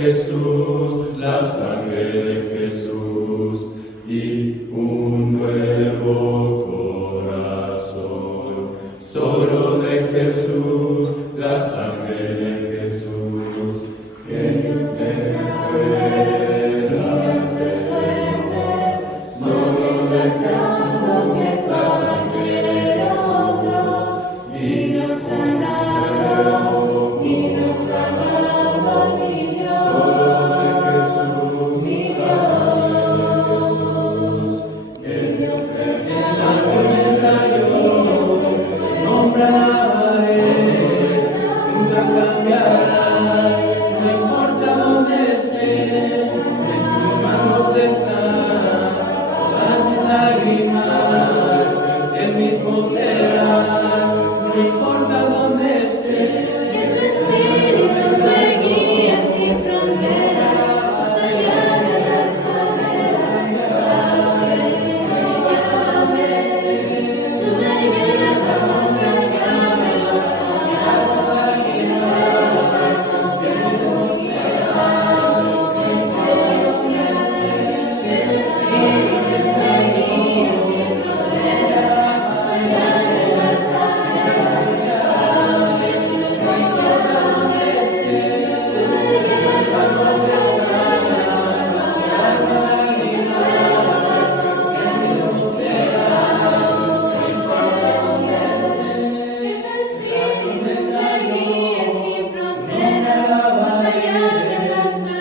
Jesús, la sangre de Jesús y un nuevo corazón. Solo de Jesús, la sangre de Jesús, que nos recuerda, nos esfuerza. Solo de Jesús, la sangre de nosotros, y nos sanará, y nos salvará, mi Dios. Solo de Jesús, mi Dios, que Dios en la tormenta yo nombra nunca cambiarás, no importa dónde estés, en tus manos están todas mis lágrimas, el mismo serás, no importa dónde estés. Que tu espíritu me guíe sin fronteras, más allá de las barreras, ahora que me llames, tú me llevas más allá de lo soñado.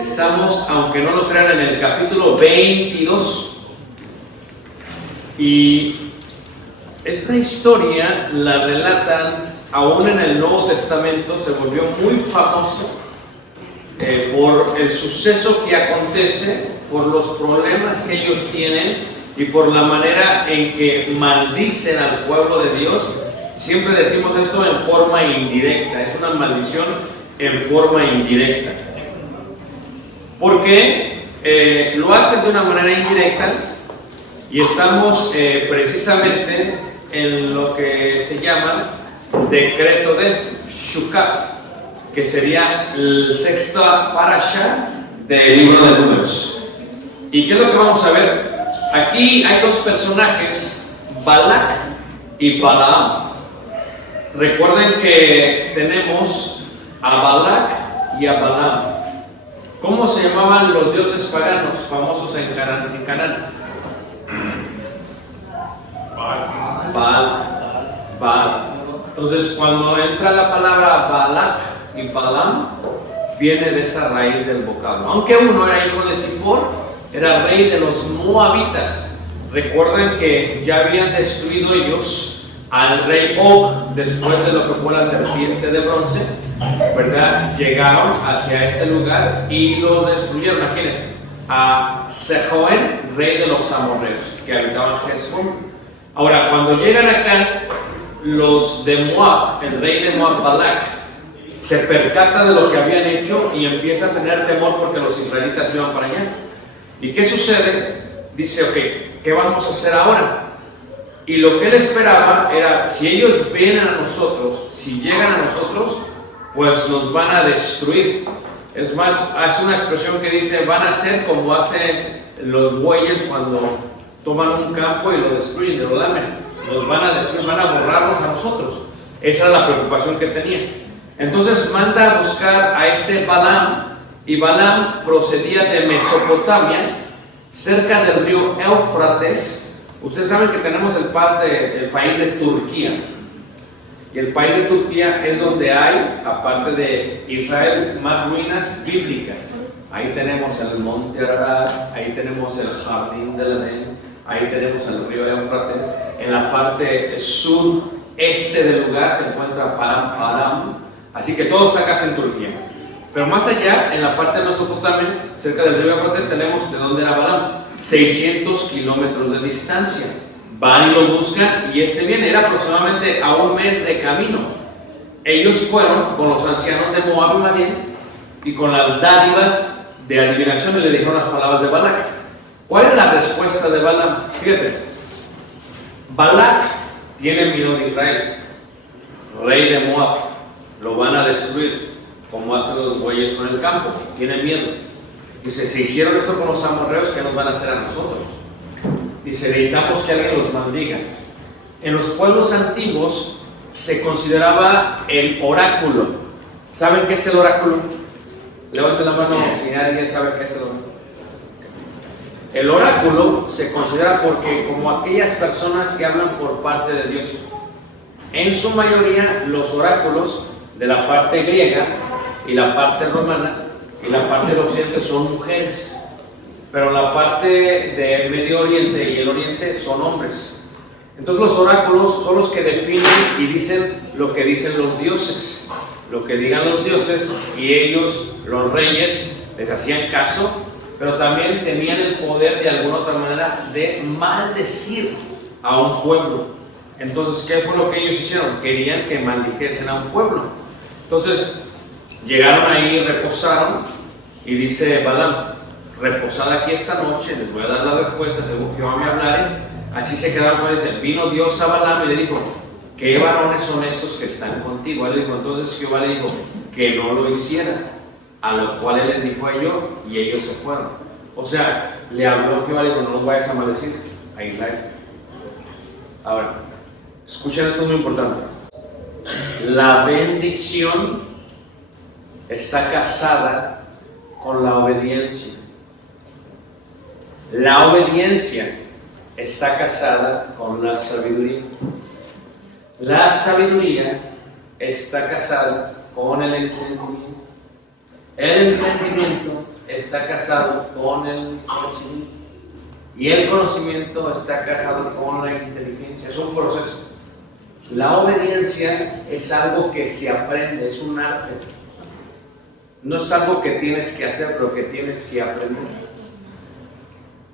Estamos, aunque no lo crean, en el capítulo 22. Y esta historia la relatan aún en el Nuevo Testamento. Se volvió muy famoso por el suceso que acontece, por los problemas que ellos tienen y por la manera en que maldicen al pueblo de Dios. Siempre decimos esto en forma indirecta, es una maldición en forma indirecta. Porque lo hacen de una manera indirecta, y estamos precisamente en lo que se llama decreto de Shukat, que sería el sexto parasha del libro de Números. ¿Y qué es lo que vamos a ver? Aquí hay dos personajes, Balak y Balaam. Recuerden que tenemos a Balak y a Balaam. ¿Cómo se llamaban los dioses paganos famosos en Canaán? Baal. Entonces, cuando entra la palabra Balak y Balaam, viene de esa raíz del vocablo. Aunque uno era hijo de Zippor, era rey de los moabitas. Recuerden que ya habían destruido ellos al rey Og después de lo que fue la serpiente de bronce, ¿verdad? Llegaron hacia este lugar y lo destruyeron. ¿A quiénes? A Sejoén, rey de los amorreos, que habitaban Hezbón. Ahora, cuando llegan acá, los de Moab, el rey de Moab, Balak, se percata de lo que habían hecho y empieza a tener temor porque los israelitas iban para allá. ¿Y qué sucede? Dice, ok, ¿qué vamos a hacer ahora? Y lo que él esperaba era, si ellos vienen a nosotros, si llegan a nosotros, pues nos van a destruir. Es más, hace una expresión que dice, van a ser como hacen los bueyes cuando toman un campo y lo destruyen, lo lamen. Nos van a destruir, van a borrarnos a nosotros. Esa era la preocupación que tenía. Entonces manda a buscar a este Balaam, y Balaam procedía de Mesopotamia, cerca del río Éufrates. Ustedes saben que tenemos el país de Turquía, y el país de Turquía es donde hay, aparte de Israel, más ruinas bíblicas. Ahí tenemos el monte Ararat, ahí tenemos el jardín del Edén, ahí tenemos el río Éufrates. En la parte sureste del lugar se encuentra Param. Así que todo está casi en Turquía. Pero más allá, en la parte de Mesopotamia, cerca del río Éufrates, tenemos de dónde era Balaam, 600 kilómetros de distancia. Van y lo buscan, y este viene, era aproximadamente a un mes de camino. ellos fueron con los ancianos de Moab y Madián y con las dádivas de adivinación y le dijeron las palabras de Balac. ¿Cuál es la respuesta de Balaam? Fíjate, Balac tiene miedo de Israel, rey de Moab, lo van a destruir, como hacen los bueyes con el campo, tiene miedo. Dice, si hicieron esto con los amorreos, ¿qué nos van a hacer a nosotros? Dice, necesitamos que alguien los maldiga. En los pueblos antiguos se consideraba el oráculo. ¿Saben qué es el oráculo? Levanten la mano si alguien sabe qué es el oráculo. El oráculo se considera porque como aquellas personas que hablan por parte de Dios. En su mayoría los oráculos de la parte griega y la parte romana y la parte del occidente son mujeres, pero la parte de Medio Oriente y el Oriente son hombres. Entonces los oráculos son los que definen y dicen lo que dicen los dioses, lo que digan los dioses, y ellos, los reyes, les hacían caso, pero también tenían el poder de alguna otra manera de maldecir a un pueblo. Entonces, ¿qué fue lo que ellos hicieron? Querían que maldijesen a un pueblo. Entonces, llegaron ahí, reposaron, y dice Balaam, reposad aquí esta noche, les voy a dar la respuesta según Jehová me hablare. Así se quedaron con él. Vino Dios a Balaam y le dijo, ¿qué varones son estos que están contigo? Él le dijo, entonces Jehová le dijo, que no lo hiciera, a lo cual él les dijo a ellos, y ellos se fueron. O sea, le habló Jehová y le dijo, no los vayas a maldecir a Israel. Ahora, escuchen, esto es muy importante. La bendición está casada con la obediencia. La obediencia está casada con la sabiduría. La sabiduría está casada con el entendimiento. El entendimiento está casado con el conocimiento. Y el conocimiento está casado con la inteligencia. Es un proceso. La obediencia es algo que se aprende, es un arte. No es algo que tienes que hacer, pero que tienes que aprender.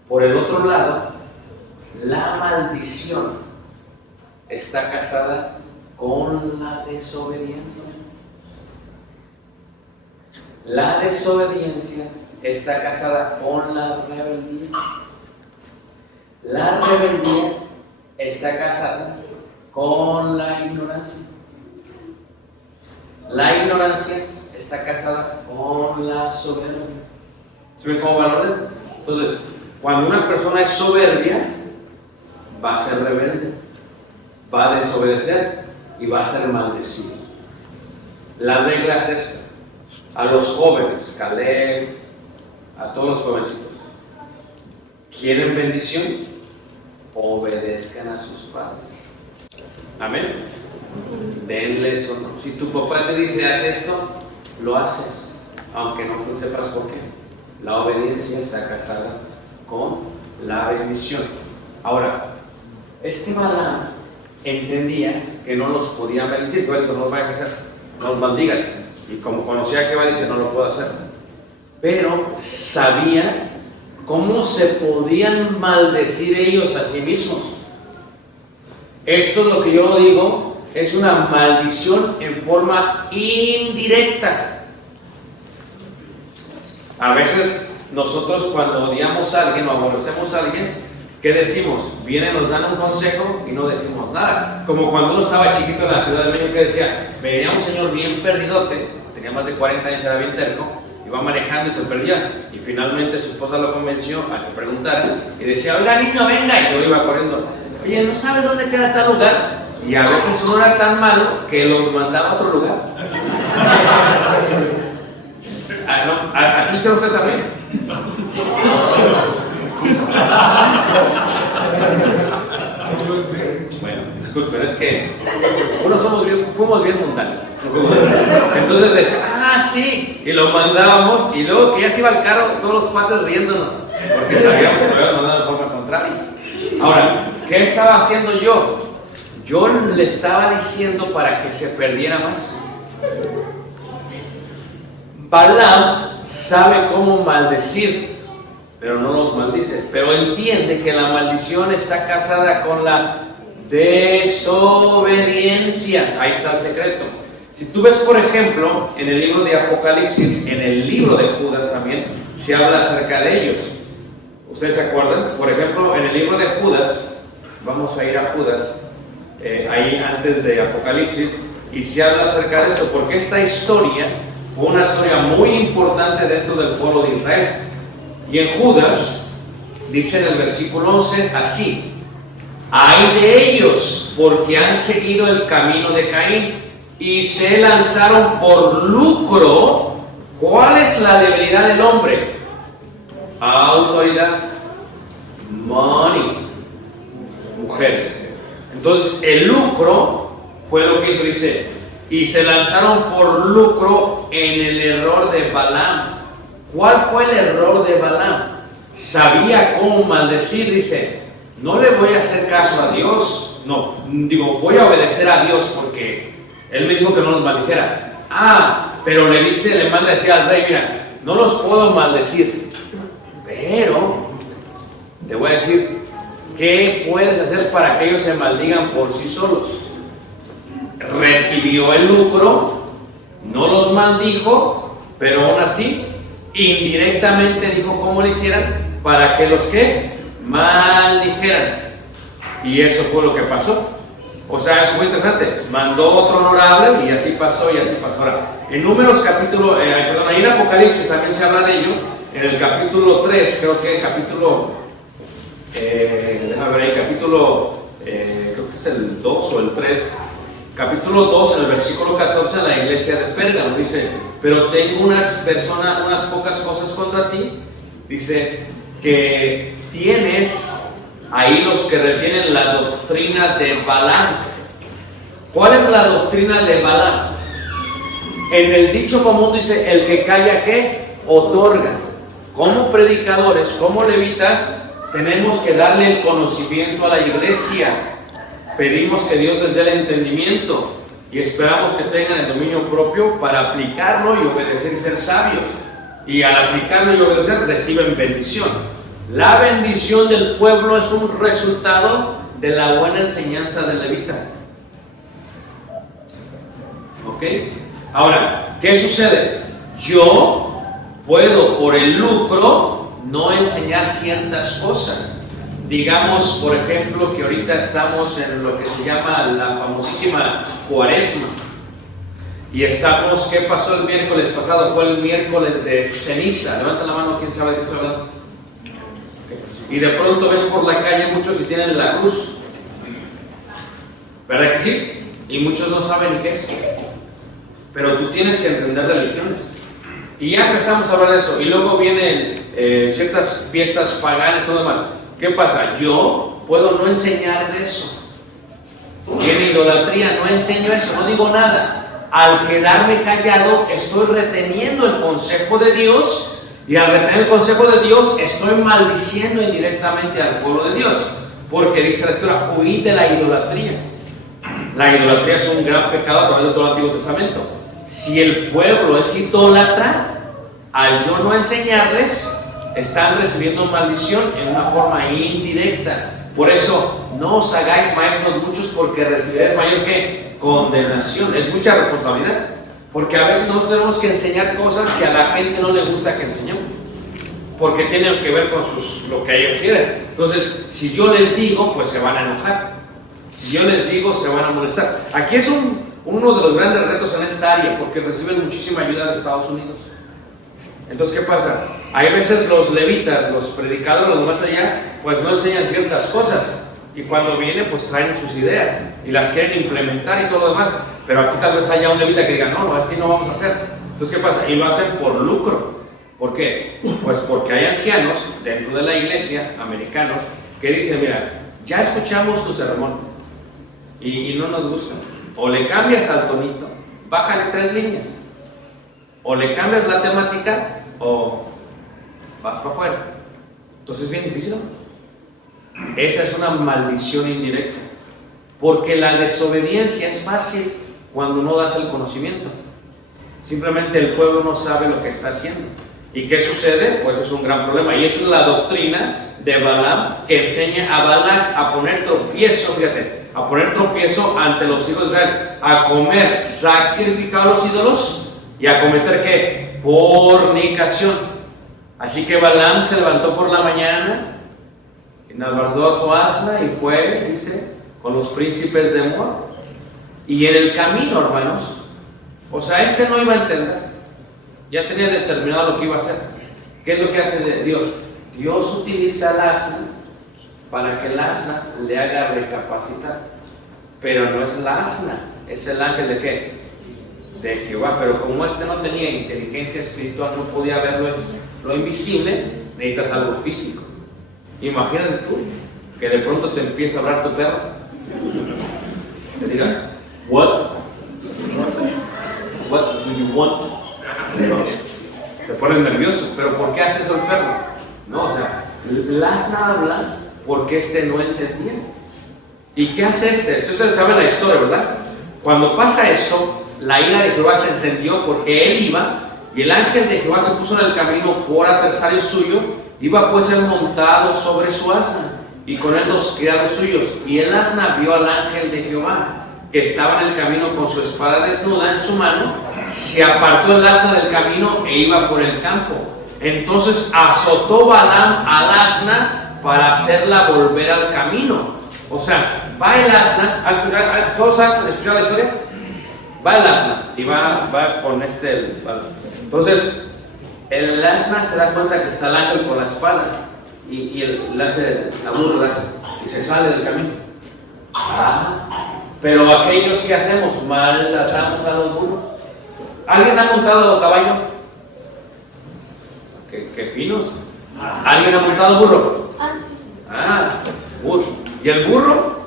Por el otro lado, la maldición está casada con la desobediencia. La desobediencia está casada con la rebeldía. La rebeldía está casada con la ignorancia. La ignorancia está casada con la soberbia. ¿Se ven cómo va el orden? Entonces, cuando una persona es soberbia, va a ser rebelde, va a desobedecer y va a ser maldecido. La regla es esta. A los jóvenes, Caleb, a todos los jovencitos, ¿quieren bendición? Obedezcan a sus padres. Amén. Denles honor. Si tu papá te dice haz esto, lo haces, aunque no sepas por qué. La obediencia está casada con la bendición. Ahora, este Balaam entendía que no los podía bendecir. Tú no los vayas a hacer, no los maldigas. Y como conocía a Jehová, dice, no lo puedo hacer. Pero sabía cómo se podían maldecir ellos a sí mismos. Esto es lo que yo digo, es una maldición en forma indirecta. A veces nosotros cuando odiamos a alguien o aborrecemos a alguien, ¿qué decimos? Vienen, nos dan un consejo y no decimos nada. Como cuando uno estaba chiquito en la Ciudad de México que decía, venía un señor bien perdidote, tenía más de 40 años, era bien terco, iba manejando y se perdía. Y finalmente su esposa lo convenció a que preguntara y decía, oiga niño, venga, y yo iba corriendo. Oye, ¿no sabes dónde queda tal lugar? Y a veces uno era tan malo que los mandaba a otro lugar. Así se ustedes también. Bueno, disculpen, es que fuimos bien mundanos. Entonces decía, sí, y lo mandábamos, y luego que ya se iba al carro, todos los cuates riéndonos, porque sabíamos que lo habían mandado de forma contraria. Ahora, ¿qué estaba haciendo yo? Yo le estaba diciendo para que se perdiera más. Balaam sabe cómo maldecir, pero no los maldice. Pero entiende que la maldición está casada con la desobediencia. Ahí está el secreto. Si tú ves, por ejemplo, en el libro de Apocalipsis, en el libro de Judas también, se habla acerca de ellos. ¿Ustedes se acuerdan? Por ejemplo, en el libro de Judas, vamos a ir a Judas, ahí antes de Apocalipsis, y se habla acerca de eso, porque esta historia fue una historia muy importante dentro del pueblo de Israel. Y en Judas, dice en el versículo 11, así: ay de ellos, porque han seguido el camino de Caín y se lanzaron por lucro. ¿Cuál es la debilidad del hombre? Autoridad, money, mujeres. Entonces el lucro fue lo que hizo, dice, y se lanzaron por lucro en el error de Balaam. ¿Cuál fue el error de Balaam? Sabía cómo maldecir, dice, no le voy a hacer caso a Dios, no, digo, voy a obedecer a Dios porque Él me dijo que no los maldijera. Pero le manda a decir al rey, mira, no los puedo maldecir, pero te voy a decir, ¿qué puedes hacer para que ellos se maldigan por sí solos? Recibió el lucro, no los maldijo, pero aún así, indirectamente dijo cómo lo hicieran para que los que maldijeran. Y eso fue lo que pasó. O sea, es muy interesante. Mandó otro honorable y así pasó y así pasó. Ahora, en Números capítulo, ahí en Apocalipsis también se habla de ello. En el capítulo 3, creo que el capítulo, déjame ver ahí, capítulo, creo que es el 2 o el 3. Capítulo 2, en el versículo 14, en la iglesia de Pérgamo, dice, pero tengo unas pocas cosas contra ti. Dice que tienes ahí los que retienen la doctrina de Balaam. ¿Cuál es la doctrina de Balaam? En el dicho común dice, el que calla, ¿qué? Otorga. Como predicadores, como levitas, tenemos que darle el conocimiento a la iglesia. Pedimos que Dios les dé el entendimiento y esperamos que tengan el dominio propio para aplicarlo y obedecer y ser sabios. Y al aplicarlo y obedecer reciben bendición. La bendición del pueblo es un resultado de la buena enseñanza del levita. ¿Ok? Ahora, ¿qué sucede? Yo puedo por el lucro no enseñar ciertas cosas. Digamos, por ejemplo, que ahorita estamos en lo que se llama la famosísima Cuaresma. Y estamos, ¿qué pasó el miércoles pasado? Fue el miércoles de ceniza. Levanta la mano, ¿quién sabe de qué estoy hablando? Okay. Y de pronto ves por la calle muchos y tienen la cruz. ¿Verdad que sí? Y muchos no saben ni qué es. Pero tú tienes que entender religiones. Y ya empezamos a hablar de eso. Y luego vienen ciertas fiestas paganas y todo demás. ¿Qué pasa? Yo puedo no enseñar de eso. Y en idolatría no enseño eso, no digo nada. Al quedarme callado, estoy reteniendo el consejo de Dios. Y al retener el consejo de Dios, estoy maldiciendo indirectamente al pueblo de Dios. Porque dice la Escritura, huid de la idolatría. La idolatría es un gran pecado a través de todo el Antiguo Testamento. Si el pueblo es idólatra, al yo no enseñarles, están recibiendo maldición en una forma indirecta. Por eso, no os hagáis maestros muchos, porque recibiréis mayor que condenación. Es mucha responsabilidad, porque a veces nosotros tenemos que enseñar cosas que a la gente no le gusta que enseñemos, porque tienen que ver con lo que ellos quieren. Entonces, si yo les digo, pues se van a enojar. Si yo les digo, se van a molestar. Aquí es uno de los grandes retos en esta área, porque reciben muchísima ayuda de Estados Unidos. Entonces, ¿qué pasa? Hay veces los levitas, los predicadores, los más allá, pues no enseñan ciertas cosas. Y cuando vienen, pues traen sus ideas y las quieren implementar y todo lo demás. Pero aquí tal vez haya un levita que diga, no, así no vamos a hacer. Entonces, ¿qué pasa? Y lo hacen por lucro. ¿Por qué? Pues porque hay ancianos dentro de la iglesia, americanos, que dicen, mira, ya escuchamos tu sermón y no nos gusta. O le cambias al tonito, bájale 3 líneas. O le cambias la temática o vas para afuera. Entonces es bien difícil, ¿no? Esa es una maldición indirecta, porque la desobediencia es fácil cuando no das el conocimiento. Simplemente el pueblo no sabe lo que está haciendo. ¿Y qué sucede? Pues es un gran problema. Y esa es la doctrina de Balaam, que enseña a Balac a poner tropiezo, fíjate, A poner tropiezo ante los hijos de Israel, a comer sacrificado a los ídolos y a cometer ¿qué? Fornicación. Así que Balaam se levantó por la mañana, enalbardó a su asna y fue, dice, con los príncipes de Moab. Y en el camino, hermanos, o sea, no iba a entender, ya tenía determinado lo que iba a hacer. ¿Qué es lo que hace Dios? Dios utiliza al asna para que el asna le haga recapacitar, pero no es la asna, es el ángel de ¿qué? De Jehová. Pero como no tenía inteligencia espiritual, no podía ver lo invisible, necesitas algo físico. Imagínate tú que de pronto te empieza a hablar tu perro, te diga, what do you want? Te pones nervioso. ¿Pero por qué hace eso el perro? No, o sea, el asna habla porque no entendía. ¿Y qué hace Ustedes saben la historia, ¿verdad? Cuando pasa esto, la ira de Jehová se encendió porque él iba, y el ángel de Jehová se puso en el camino por adversario suyo. Iba pues él montado sobre su asna, y con él los criados suyos. Y el asna vio al ángel de Jehová, que estaba en el camino con su espada desnuda en su mano. Se apartó el asna del camino e iba por el campo. Entonces azotó Balaam al asna para hacerla volver al camino. O sea, va el asna, ¿todos han escuchado la historia? Va el asna y va con entonces el asna se da cuenta que está el ángel con la espada y la burla y se sale del camino. Pero aquellos que hacemos, maltratamos a los burros. ¿Alguien ha montado caballo? ¿Qué finos? ¿Alguien ha montado burro? Sí. Burro. Y el burro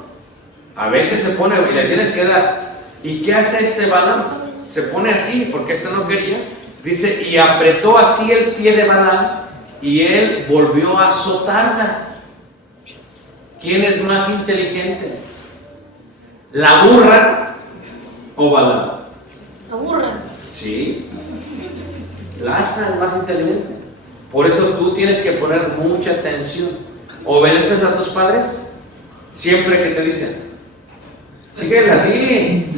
a veces se pone y le tienes que dar. ¿Y qué hace Balaam? Se pone así porque no quería. Dice, y apretó así el pie de Balaam y él volvió a azotarla. ¿Quién es más inteligente? ¿La burra o Balaam? La burra. Sí. La asna es más inteligente. Por eso tú tienes que poner mucha atención. ¿Obedeces a tus padres? Siempre que te dicen, síguela así,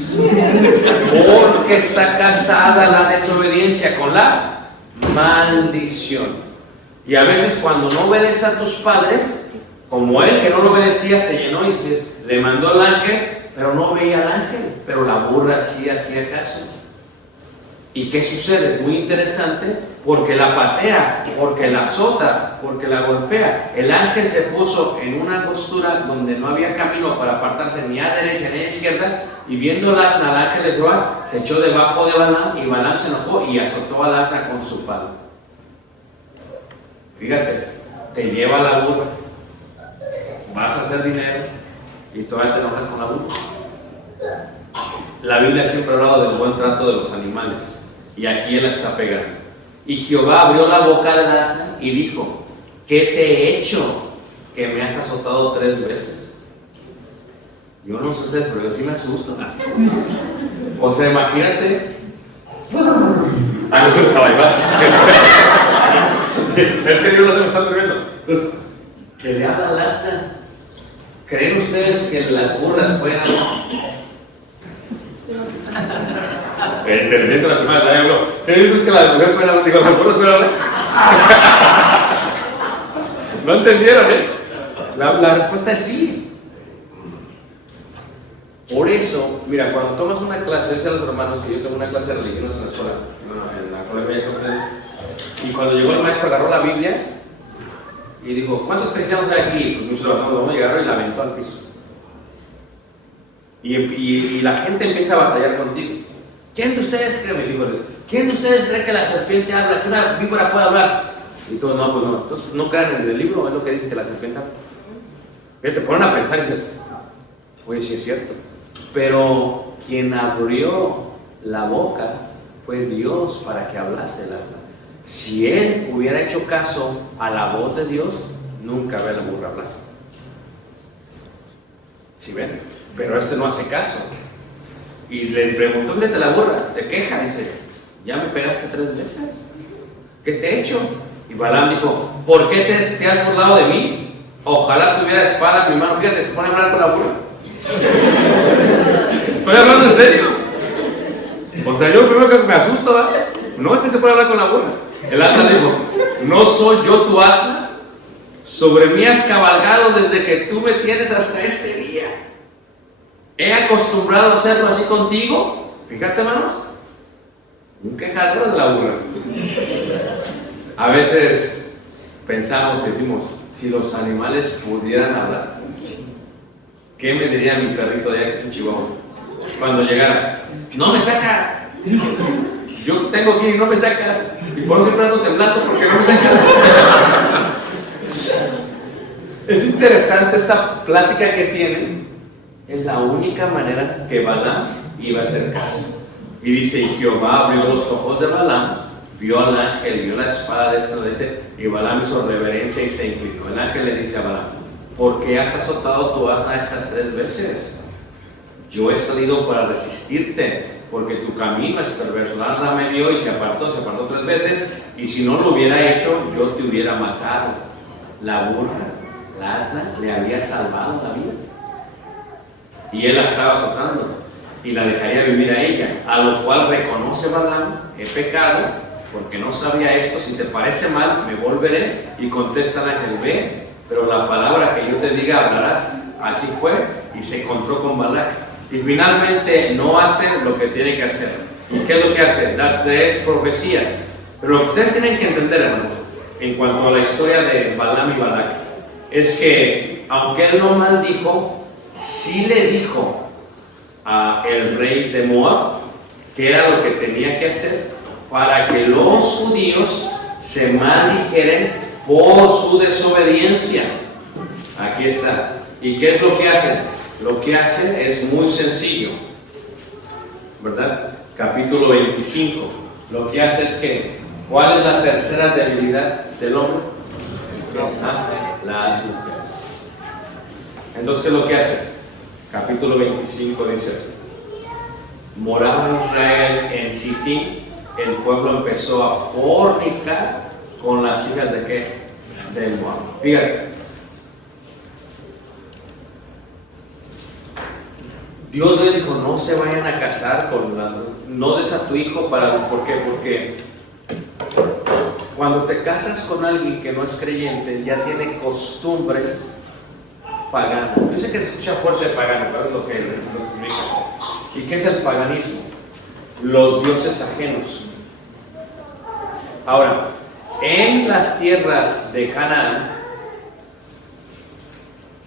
porque está casada la desobediencia con la maldición. Y a veces cuando no obedeces a tus padres, como él que no lo obedecía, se llenó y le mandó al ángel, pero no veía al ángel, pero la burra sí hacía caso. ¿Y qué sucede? Es muy interesante, porque la patea, porque la azota, porque la golpea. El ángel se puso en una postura donde no había camino para apartarse ni a derecha ni a izquierda, y viendo el asna al ángel de Jehová, se echó debajo de Balaam, y Balaam se enojó y azotó al asna con su palo. Fíjate, te lleva la burra, vas a hacer dinero y todavía te enojas con la burra. La Biblia siempre ha hablado del buen trato de los animales. Y aquí él está pegando. Y Jehová abrió la boca del asna y dijo, ¿qué te he hecho que me has azotado 3 veces? Yo no sé ustedes, pero yo sí me asusto. O sea, imagínate. No soy caballo. Es que Dios no se me está durmiendo. Entonces, ¿qué le habla al asna? ¿Creen ustedes que las burras pueden hablar? Inteligente la semana, ¿no? ¿Qué dices que las mujeres pueden hablar? Digo, las burras pueden hablar. No entendieron, La respuesta es sí. Por eso, mira, cuando tomas una clase, yo decía a los hermanos que yo tengo una clase de religión en la escuela, en la Colegio de Sofía, y cuando llegó el maestro agarró la Biblia y dijo, ¿cuántos cristianos hay aquí? Pues muchos levantamos, y agarró y la aventó al piso. Y la gente empieza a batallar contigo. ¿Quién de ustedes cree, me dijo, quién de ustedes cree que la serpiente habla, que una víbora puede hablar? Y todos, no, pues no. Entonces, no crean en el libro, es lo que dice que la serpiente habla. Y te ponen a pensar y dices, oye, sí es cierto. Pero quien abrió la boca fue Dios para que hablase el asna. Si él hubiera hecho caso a la voz de Dios, nunca ve a la burra hablar. ¿Sí ven? Pero no hace caso. Y le preguntó, ¿dónde la burra? Se queja, dice, ya me pegaste 3 veces. ¿Qué te he hecho? Y Balaam dijo, ¿por qué te has burlado de mí? Ojalá tuviera espada en mi mano. Fíjate, se pone a hablar con la burra. Estoy hablando en serio. O sea, yo primero que me asusto, ¿verdad? No, se puede hablar con la burra. El asna dijo, ¿no soy yo tu asna? Sobre mí has cabalgado desde que tú me tienes hasta este día. He acostumbrado a hacerlo así contigo. Fíjate, hermanos. Un quejadero de la burra. A veces pensamos y decimos, si los animales pudieran hablar, ¿qué me diría mi perrito de allá que es un chihuahua? Cuando llegara, no me sacas. Yo tengo que ir, no me sacas. Y por eso siempre ando temblando porque no me sacas. Es interesante esta plática que tienen. Es la única manera que Balaam iba a hacer caso. Y dice, y Jehová abrió los ojos de Balaam, vio al ángel, vio la espada de esto, dice, y Balaam hizo reverencia y se inclinó. El ángel le dice a Balaam, ¿por qué has azotado tu asna estas 3 veces? Yo he salido para resistirte, porque tu camino es perverso. La asna me dio y se apartó 3 veces, y si no lo hubiera hecho, yo te hubiera matado. La burra, la asna, le había salvado la vida. Y él la estaba azotando, y la dejaría vivir a ella, a lo cual reconoce Balaam, he pecado, porque no sabía esto, si te parece mal, me volveré. Y contesta el ángel, ve, pero la palabra que yo te diga hablarás. Así fue, y se encontró con Balac. Y finalmente no hace lo que tiene que hacer. ¿Y qué es lo que hace? Da 3 profecías. Pero lo que ustedes tienen que entender, hermanos, en cuanto a la historia de Balaam y Balac, es que, aunque él no maldijo, sí le dijo al rey de Moab que era lo que tenía que hacer para que los judíos se maldijeren por su desobediencia. Aquí está. ¿Y qué es lo que hacen? Lo que hacen es muy sencillo, ¿verdad? Capítulo 25. Lo que hace es que, ¿cuál es la tercera debilidad del hombre? Las mujeres. Entonces, ¿qué es lo que hace? Capítulo 25 dice esto. Moraba Israel en Sittim, el pueblo empezó a fornicar con las hijas de ¿qué? De Moab. Fíjate. Dios le dijo, no se vayan a casar con las... No des a tu hijo para... ¿Por qué? Porque cuando te casas con alguien que no es creyente, ya tiene costumbres paganas. Yo sé que se escucha fuerte pagano, pero es lo que significa. ¿Y qué es el paganismo? Los dioses ajenos. Ahora, en las tierras de Canaán,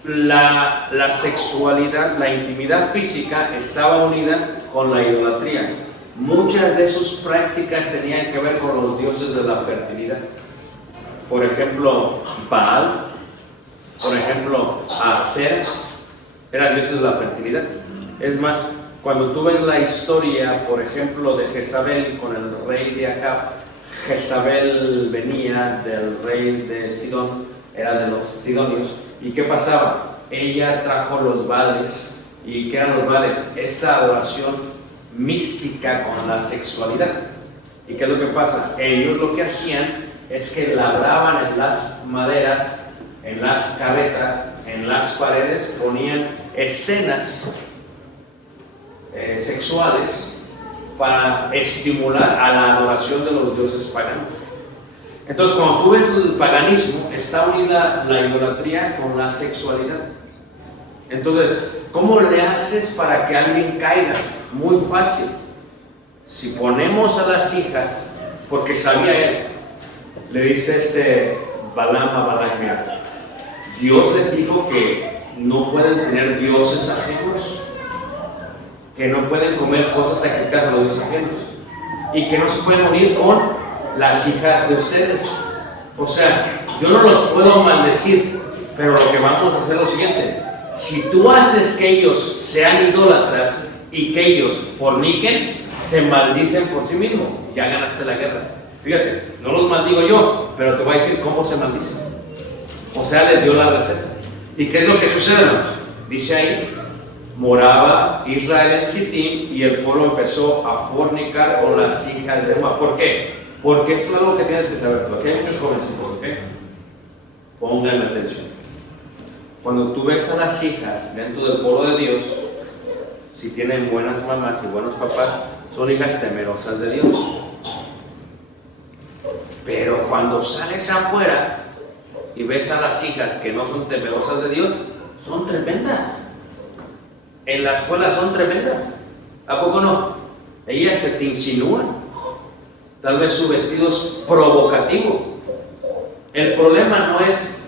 la sexualidad, la intimidad física estaba unida con la idolatría. Muchas de sus prácticas tenían que ver con los dioses de la fertilidad. Por ejemplo, Baal, por ejemplo, Aser, eran dioses de la fertilidad. Es más, cuando tú ves la historia, por ejemplo, de Jezabel con el rey de Acab, Jezabel venía del rey de Sidón, era de los sidonios. ¿Y qué pasaba? Ella trajo los Baales. ¿Y qué eran los Baales? Esta adoración mística con la sexualidad. ¿Y qué es lo que pasa? Ellos lo que hacían es que labraban en las maderas, en las carretas, en las paredes, ponían escenas sexuales para estimular a la adoración de los dioses paganos. Entonces, cuando tú ves el paganismo, está unida la idolatría con la sexualidad. Entonces, ¿cómo le haces para que alguien caiga? Muy fácil. Si ponemos a las hijas, porque sabía él, le dice Balaam a Balac, Dios les dijo que no pueden tener dioses ajenos, que no pueden comer cosas sacrificadas a los dioses ajenos, y que no se pueden unir con las hijas de ustedes. O sea, yo no los puedo maldecir, pero lo que vamos a hacer es lo siguiente: si tú haces que ellos sean idólatras y que ellos forniquen, se maldicen por sí mismos, ya ganaste la guerra. Fíjate, no los maldigo yo, pero te voy a decir cómo se maldicen. O sea, les dio la receta. ¿Y qué es lo que sucede, hermanos? Dice ahí, moraba Israel en Sittim y el pueblo empezó a fornicar con las hijas de Moab. ¿Por qué? Porque esto es algo que tienes que saber. Aquí hay muchos jovencitos, ¿ok? Pongan atención. cuando tú ves a las hijas dentro del pueblo de Dios, si tienen buenas mamás y buenos papás, son hijas temerosas de Dios. Pero cuando sales afuera y ves a las hijas que no son temerosas de Dios, son tremendas. En la escuela son tremendas. ¿A poco no? Ellas se te insinúan. Tal vez su vestido es provocativo. El problema no es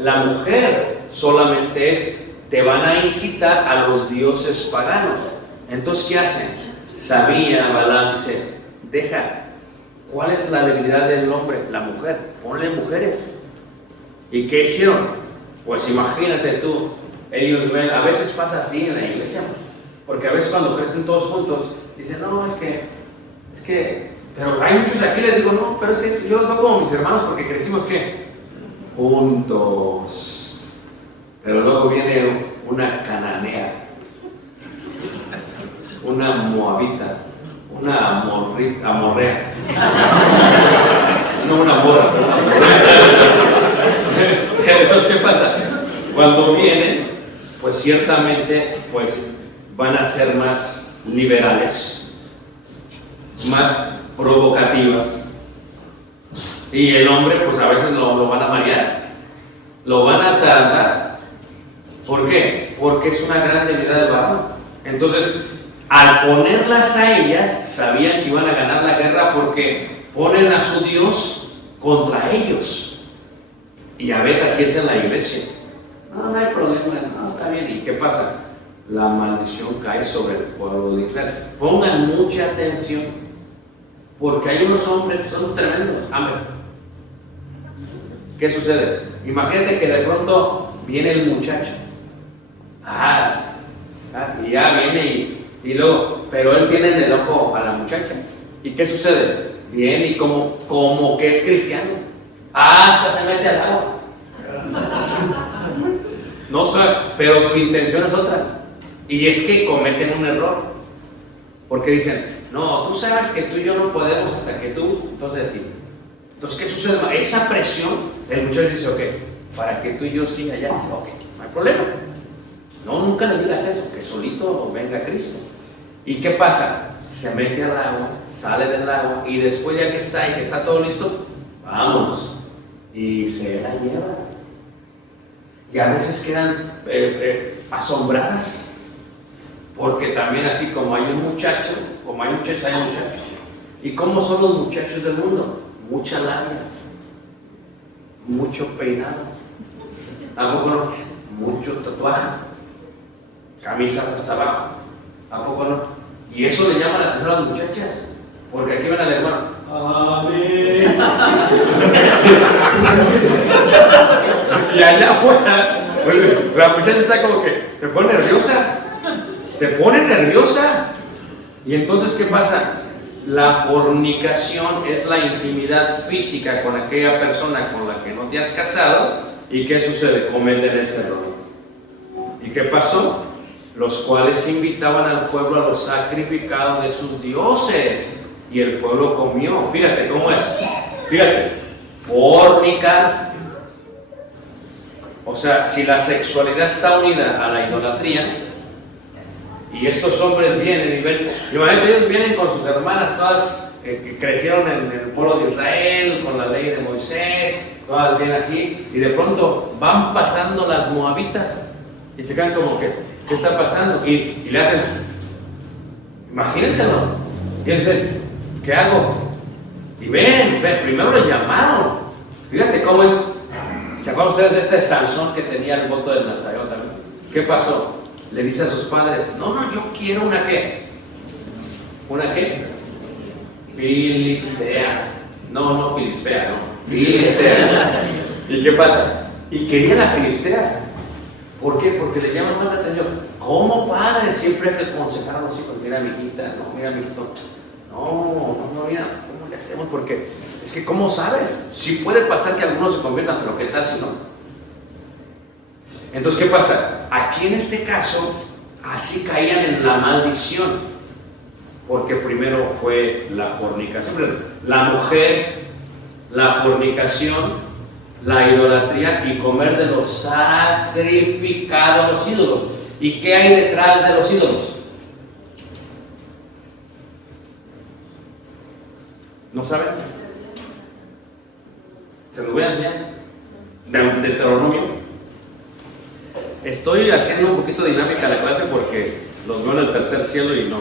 la mujer, solamente es, te van a incitar a los dioses paganos. Entonces, ¿qué hacen? Sabía Balaam, dice, deja. ¿Cuál es la debilidad del hombre? La mujer. Ponle mujeres. ¿Y qué hicieron? Pues imagínate tú, ellos ven, a veces pasa así en la iglesia, porque a veces cuando crecen todos juntos, dicen, no, es que, pero hay muchos aquí, les digo, no, pero es que yo los veo como mis hermanos porque crecimos, ¿qué? Juntos. Pero luego viene una cananea, una moabita, una amorrea. No una morra, pero una amorrea. Entonces, ¿qué pasa? Cuando vienen, pues ciertamente pues van a ser más liberales, más provocativas. Y el hombre pues a veces lo van a marear, lo van a tardar. ¿Por qué? Porque es una gran debilidad del varón. Entonces, al ponerlas a ellas, sabían que iban a ganar la guerra porque ponen a su Dios contra ellos. Y a veces así es en la iglesia. No hay problema, no, está bien. ¿Y qué pasa? La maldición cae sobre el pueblo de Israel. Pongan mucha atención, porque hay unos hombres que son tremendos. Amén. ¿Qué sucede? Imagínate que de pronto viene el muchacho. Y ya viene y luego, pero él tiene en el ojo a la muchacha. ¿Y qué sucede? Viene y como que es cristiano. Hasta se mete al agua. No, pero su intención es otra. Y es que cometen un error. Porque dicen, no, tú sabes que tú y yo no podemos hasta que tú. Entonces sí. Entonces, ¿qué sucede? Esa presión, el muchacho dice, ok, para que tú y yo sí allá, sí, ok, no hay problema. No, nunca le digas eso, que solito venga Cristo. ¿Y qué pasa? Se mete al agua, sale del agua, y después ya que está y que está todo listo, vámonos. Y se la lleva. Y a veces quedan asombradas, porque también así como hay un muchacho, como hay muchachos, hay muchachos. ¿Y cómo son los muchachos del mundo? Mucha labia, mucho peinado, ¿a poco no? Mucho tatuaje, camisas hasta abajo, ¿a poco no? Y eso le llama la atención a las muchachas, porque aquí ven al hermano. Amén. Y allá afuera, la muchacha está como que se pone nerviosa. Y entonces, ¿qué pasa? La fornicación es la intimidad física con aquella persona con la que no te has casado. ¿Y qué sucede? Cometen ese error. ¿Y qué pasó? Los cuales invitaban al pueblo a los sacrificados de sus dioses. Y el pueblo comió. Fíjate cómo es. Fíjate. Fornicar. O sea, si la sexualidad está unida a la idolatría, y estos hombres vienen y ven, imagínate, ellos vienen con sus hermanas, todas que crecieron en el pueblo de Israel, con la ley de Moisés, todas bien así, y de pronto van pasando las moabitas, y se quedan como que, ¿qué está pasando? Y le hacen, imagínenselo, y dicen, ¿qué hago? Y ven, primero lo llamaron, fíjate cómo es. ¿Se acuerdan ustedes de este Sansón que tenía el voto del Nazareo también? ¿Qué pasó? Le dice a sus padres, no, yo quiero una ¿qué? ¿Una qué? Filistea. No Filistea, no. Filistea. ¿Y qué pasa? Y quería la Filistea. ¿Por qué? Porque le llaman más la atención. ¿Cómo padre? Siempre hay que aconsejar a los hijos, mira mijita, no, mira mijito. No, mira, ¿cómo le hacemos? Porque es que ¿cómo sabes? Sí puede pasar que algunos se conviertan, pero ¿qué tal si no? Entonces, ¿qué pasa? Aquí en este caso, así caían en la maldición, porque primero fue la fornicación. La mujer, la fornicación, la idolatría y comer de lo sacrificado a los ídolos. ¿Y qué hay detrás de los ídolos? ¿No saben? Se los voy a enseñar. De Deuteronomio. Estoy haciendo un poquito dinámica la clase porque los veo en el tercer cielo y no.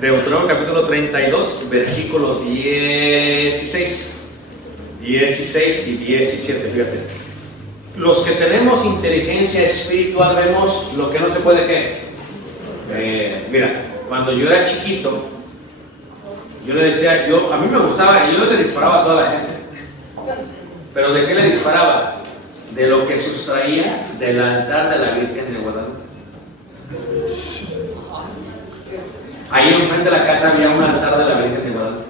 Deuteronomio capítulo 32, versículos 16 y 17, fíjate. Los que tenemos inteligencia espiritual vemos lo que no se puede ¿qué? Mira, cuando yo era chiquito, yo le decía, a mí me gustaba, yo le disparaba a toda la gente. ¿Pero de qué le disparaba? De lo que sustraía del altar de la Virgen de Guadalupe. Ahí enfrente de la casa había un altar de la Virgen de Guadalupe.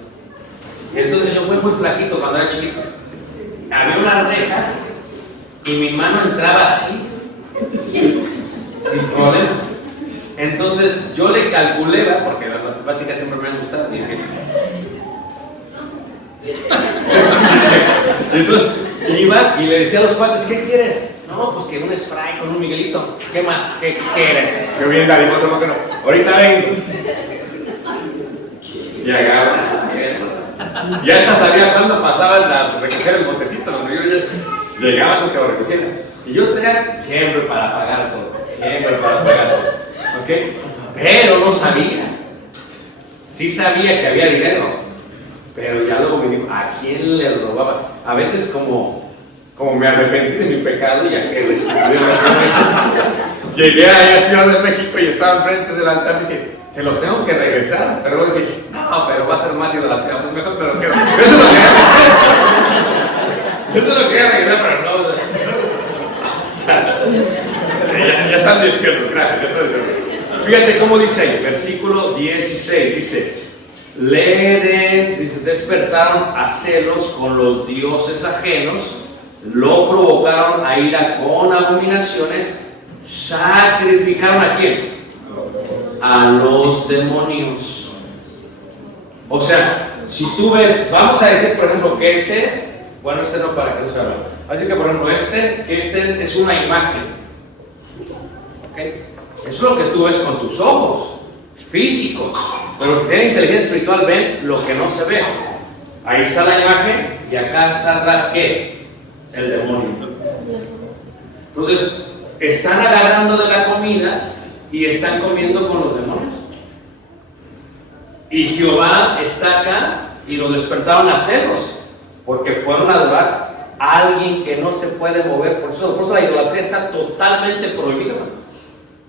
Y entonces yo fui muy flaquito cuando era chiquito. Había unas rejas y mi mano entraba así, sin problema. Entonces yo le calculé, porque las matemáticas siempre me han gustado, y dije, entonces iba y le decía a los cuates, ¿qué quieres? No, pues que un spray con un Miguelito. ¿Qué más? ¿Qué quieren? Qué bien, dadivoso, ¿no? Que no. Ahorita vengo. Y agarra, ya hasta sabía cuándo pasaban a recoger el botecito, donde yo ya llegaba a que lo recogiera. Y yo tenía siempre para pagar todo, ¿ok? Pero no sabía. Sí sabía que había dinero, pero ya luego me dijo, ¿a quién le robaba? A veces como me arrepentí de mi pecado y ya que restituí la promesa, llegué allá a Ciudad de México y estaba enfrente del altar y dije, se lo tengo que regresar. Pero luego dije, no, pero va a ser más idolatría, pues mejor me lo quedo. Eso es lo que yo te lo quería regresar, pero no. Ya están despiertos, gracias, ya están despiertos. Fíjate cómo dice ahí, versículo 16, dice, despertaron a celos con los dioses ajenos, lo provocaron a ira con abominaciones, sacrificaron ¿a quién? A los demonios. O sea, si tú ves, vamos a decir por ejemplo que este no para que no se hable. Así que por ejemplo este es una imagen. ¿Ok? Eso es lo que tú ves con tus ojos físicos. Pero los que tienen inteligencia espiritual ven lo que no se ve. Ahí está la imagen y acá está atrás ¿qué? El demonio. Entonces, están agarrando de la comida y están comiendo con los demonios. Y Jehová está acá y lo despertaron a celos, porque fueron a adorar a alguien que no se puede mover por eso. Por eso la idolatría está totalmente prohibida.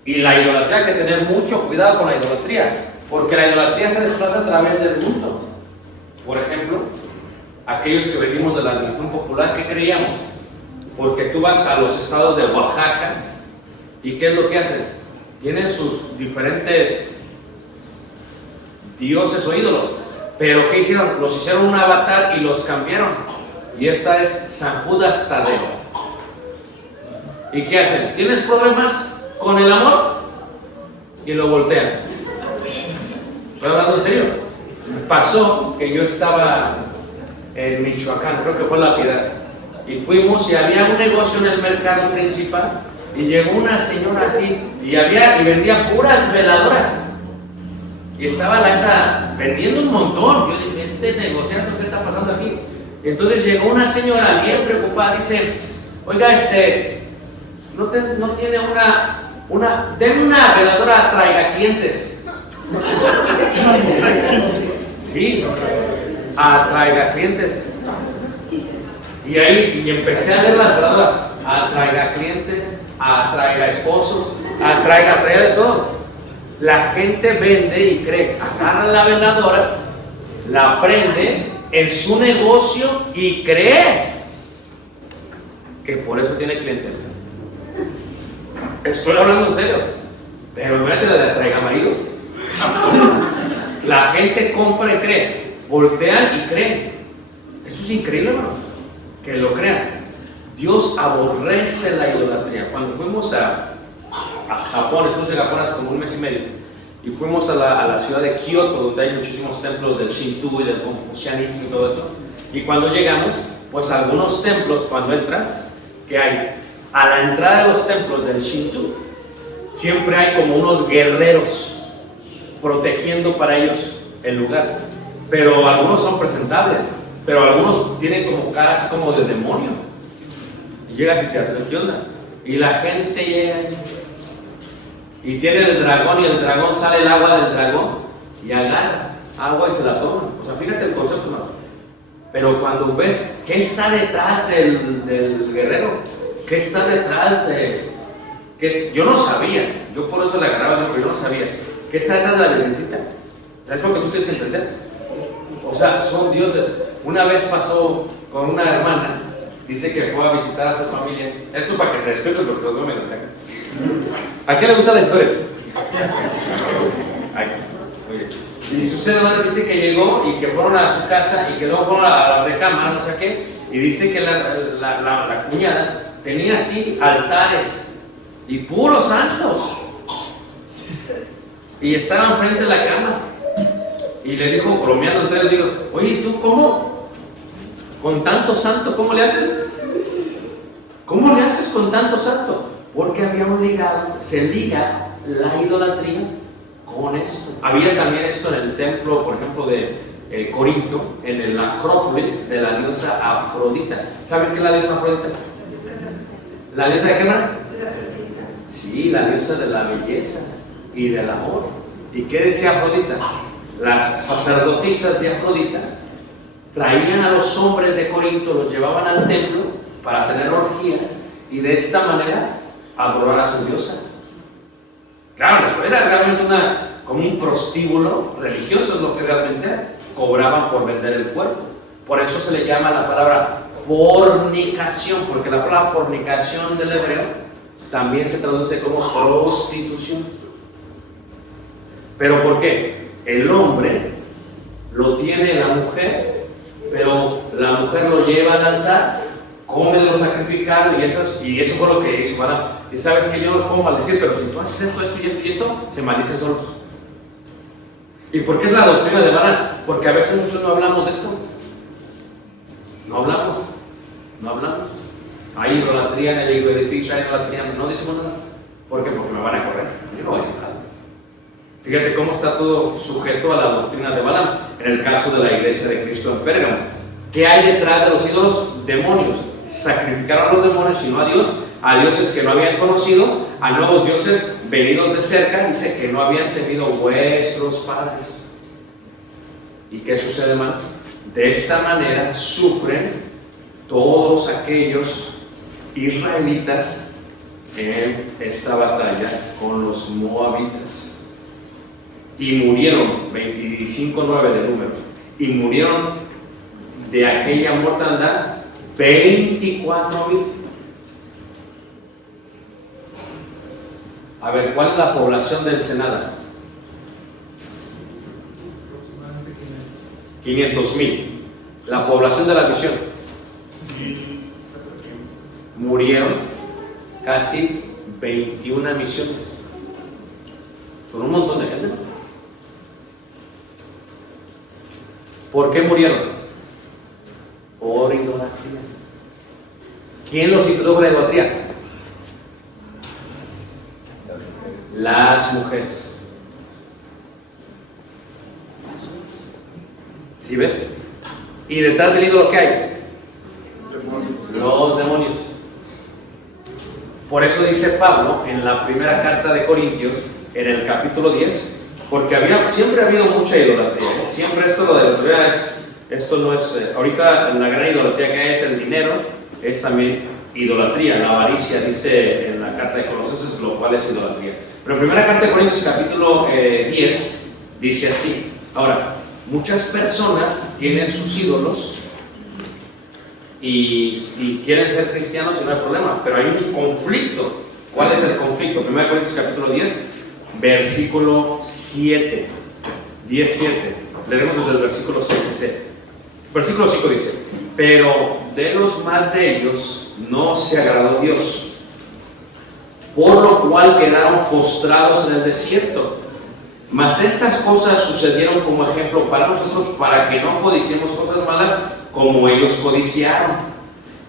Y la idolatría hay que tener mucho cuidado con la idolatría, porque la idolatría se desplaza a través del mundo. Por ejemplo, aquellos que venimos de la religión popular, ¿qué creíamos? Porque tú vas a los estados de Oaxaca y ¿qué es lo que hacen? Tienen sus diferentes dioses o ídolos, pero ¿qué hicieron? Los hicieron un avatar y los cambiaron. Y esta es San Judas Tadeo. ¿Y qué hacen? ¿Tienes problemas con el amor? Y lo voltean. ¿Estoy hablando en serio? Pasó que yo estaba en Michoacán, creo que fue La Piedad, y fuimos y había un negocio en el mercado principal y llegó una señora así y vendía puras veladoras y estaba esa vendiendo un montón. Yo dije, este negociazo, ¿qué está pasando aquí? Y entonces llegó una señora bien preocupada, dice, oiga, no tiene deme una veladora traiga clientes. Sí, atraiga clientes. Y ahí empecé a ver las veladoras, atraiga clientes, atraiga esposos, atraiga de todo. La gente vende y cree, agarra la veladora, la prende en su negocio y cree que por eso tiene clientes. Estoy hablando en serio, pero imagínate la de atraiga maridos. La gente compra y cree, voltean y creen. Esto es increíble, hermanos, que lo crean. Dios aborrece la idolatría. Cuando fuimos a Japón, estuvimos en Japón hace como un mes y medio, y fuimos a la ciudad de Kioto, donde hay muchísimos templos del Shinto y del confucianismo y todo eso. Y cuando llegamos, Pues algunos templos, cuando entras, ¿qué hay? A la entrada de los templos del Shinto, siempre hay como unos guerreros protegiendo para ellos el lugar. Pero algunos son presentables, pero algunos tienen como caras como de demonio. Y llegas y te haces, ¿qué onda? Y la gente llega y tiene el dragón, y el dragón sale el agua del dragón y agarra agua y se la toma. O sea, fíjate el concepto, hermanos. Pero cuando ves qué está detrás del guerrero, qué está detrás yo no sabía, yo por eso le agarraba, pero yo no sabía qué está detrás de la virgencita. Es lo que tú tienes que entender. O sea, son dioses. Una vez pasó con una hermana, dice que fue a visitar a su familia. Esto para que se despierte porque los me lo tengan. ¿A quién le gusta la historia? Ay, oye. Y su hermana dice que llegó y que fueron a su casa y que luego fueron a la recámara, no sé qué, y dice que la cuñada tenía así altares y puros santos. Y estaban frente a la cama. Y le dijo, bromeando entre ellos, digo, oye, ¿tú cómo? ¿Con tanto santo cómo le haces? ¿Cómo le haces con tanto santo? Porque había un ligado, se liga la idolatría con esto. Había también esto en el templo, por ejemplo, de Corinto, en la Acrópolis de la diosa Afrodita. ¿Saben qué es la diosa Afrodita? ¿La diosa de qué, hermano? Sí, la diosa de la belleza y del amor. ¿Y qué decía Afrodita? Las sacerdotisas de Afrodita traían a los hombres de Corinto, los llevaban al templo para tener orgías y de esta manera adorar a su diosa. Claro, era realmente como un prostíbulo religioso, es lo que realmente era. Cobraban por vender el cuerpo. Por eso se le llama la palabra fornicación, porque la palabra fornicación del hebreo también se traduce como prostitución. ¿Pero por qué? El hombre lo tiene la mujer, pero la mujer lo lleva al altar, come lo sacrificado y eso fue lo que hizo Balaam. Y sabes que yo no los puedo maldecir, pero si tú haces esto, esto y esto y esto, se maldicen solos. ¿Y por qué es la doctrina de Balaam? Porque a veces muchos no hablamos de esto. No hablamos. Hay idolatría en el edificio, hay idolatría, no decimos nada. ¿Por qué? Porque me van a correr. Yo no voy a decir nada. Fíjate cómo está todo sujeto a la doctrina de Balaam. En el caso de la iglesia de Cristo en Pérgamo, ¿qué hay detrás de los ídolos? Demonios. Sacrificaron a los demonios y no a Dios, a dioses que no habían conocido, a nuevos dioses venidos de cerca, dice que no habían tenido vuestros padres. ¿Y qué sucede, hermanos? De esta manera sufren todos aquellos israelitas en esta batalla con los moabitas. Y murieron, 25:9 de Números, y murieron de aquella mortandad 24,000. A ver, ¿cuál es la población de Ensenada? 500,000. La población de la misión. Murieron casi 21 misiones. Son un montón de gente. ¿Por qué murieron? Por idolatría. ¿Quién los introdujo a la idolatría? Las mujeres. ¿Sí ves? Y detrás del ídolo, ¿qué hay? Los demonios. Por eso dice Pablo en la primera carta de Corintios, en el capítulo 10, porque siempre ha habido mucha idolatría. Siempre esto lo de la idolatría esto no es, ahorita la gran idolatría que hay es el dinero, es también idolatría, la avaricia, dice en la carta de Colosenses, lo cual es idolatría. Pero en primera carta de Corintios, capítulo 10, dice así. Ahora, muchas personas tienen sus ídolos y quieren ser cristianos y no hay problema, pero hay un conflicto. ¿Cuál es el conflicto? 1 Corintios capítulo 10, versículo 7. 10:7. Leeremos desde el versículo 7. Versículo 5 dice: pero de los más de ellos no se agradó Dios, por lo cual quedaron postrados en el desierto. Mas estas cosas sucedieron como ejemplo para nosotros, para que no codiciemos cosas malas como ellos codiciaron.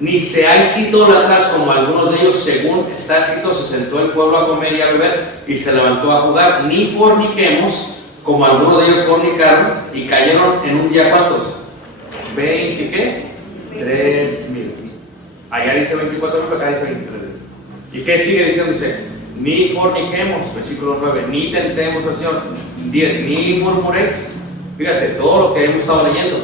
Ni seáis idólatras como algunos de ellos, según está escrito, se sentó el pueblo a comer y a beber y se levantó a jugar. Ni forniquemos como algunos de ellos fornicaron y cayeron en un día, ¿cuántos? 20, ¿qué? 3,000. Allá dice 24,000, acá dice 23,000. ¿Y qué sigue diciendo? Dice, ni forniquemos, versículo 9, ni tentemos al Señor. 10, ni murmuréis. Fíjate, todo lo que hemos estado leyendo.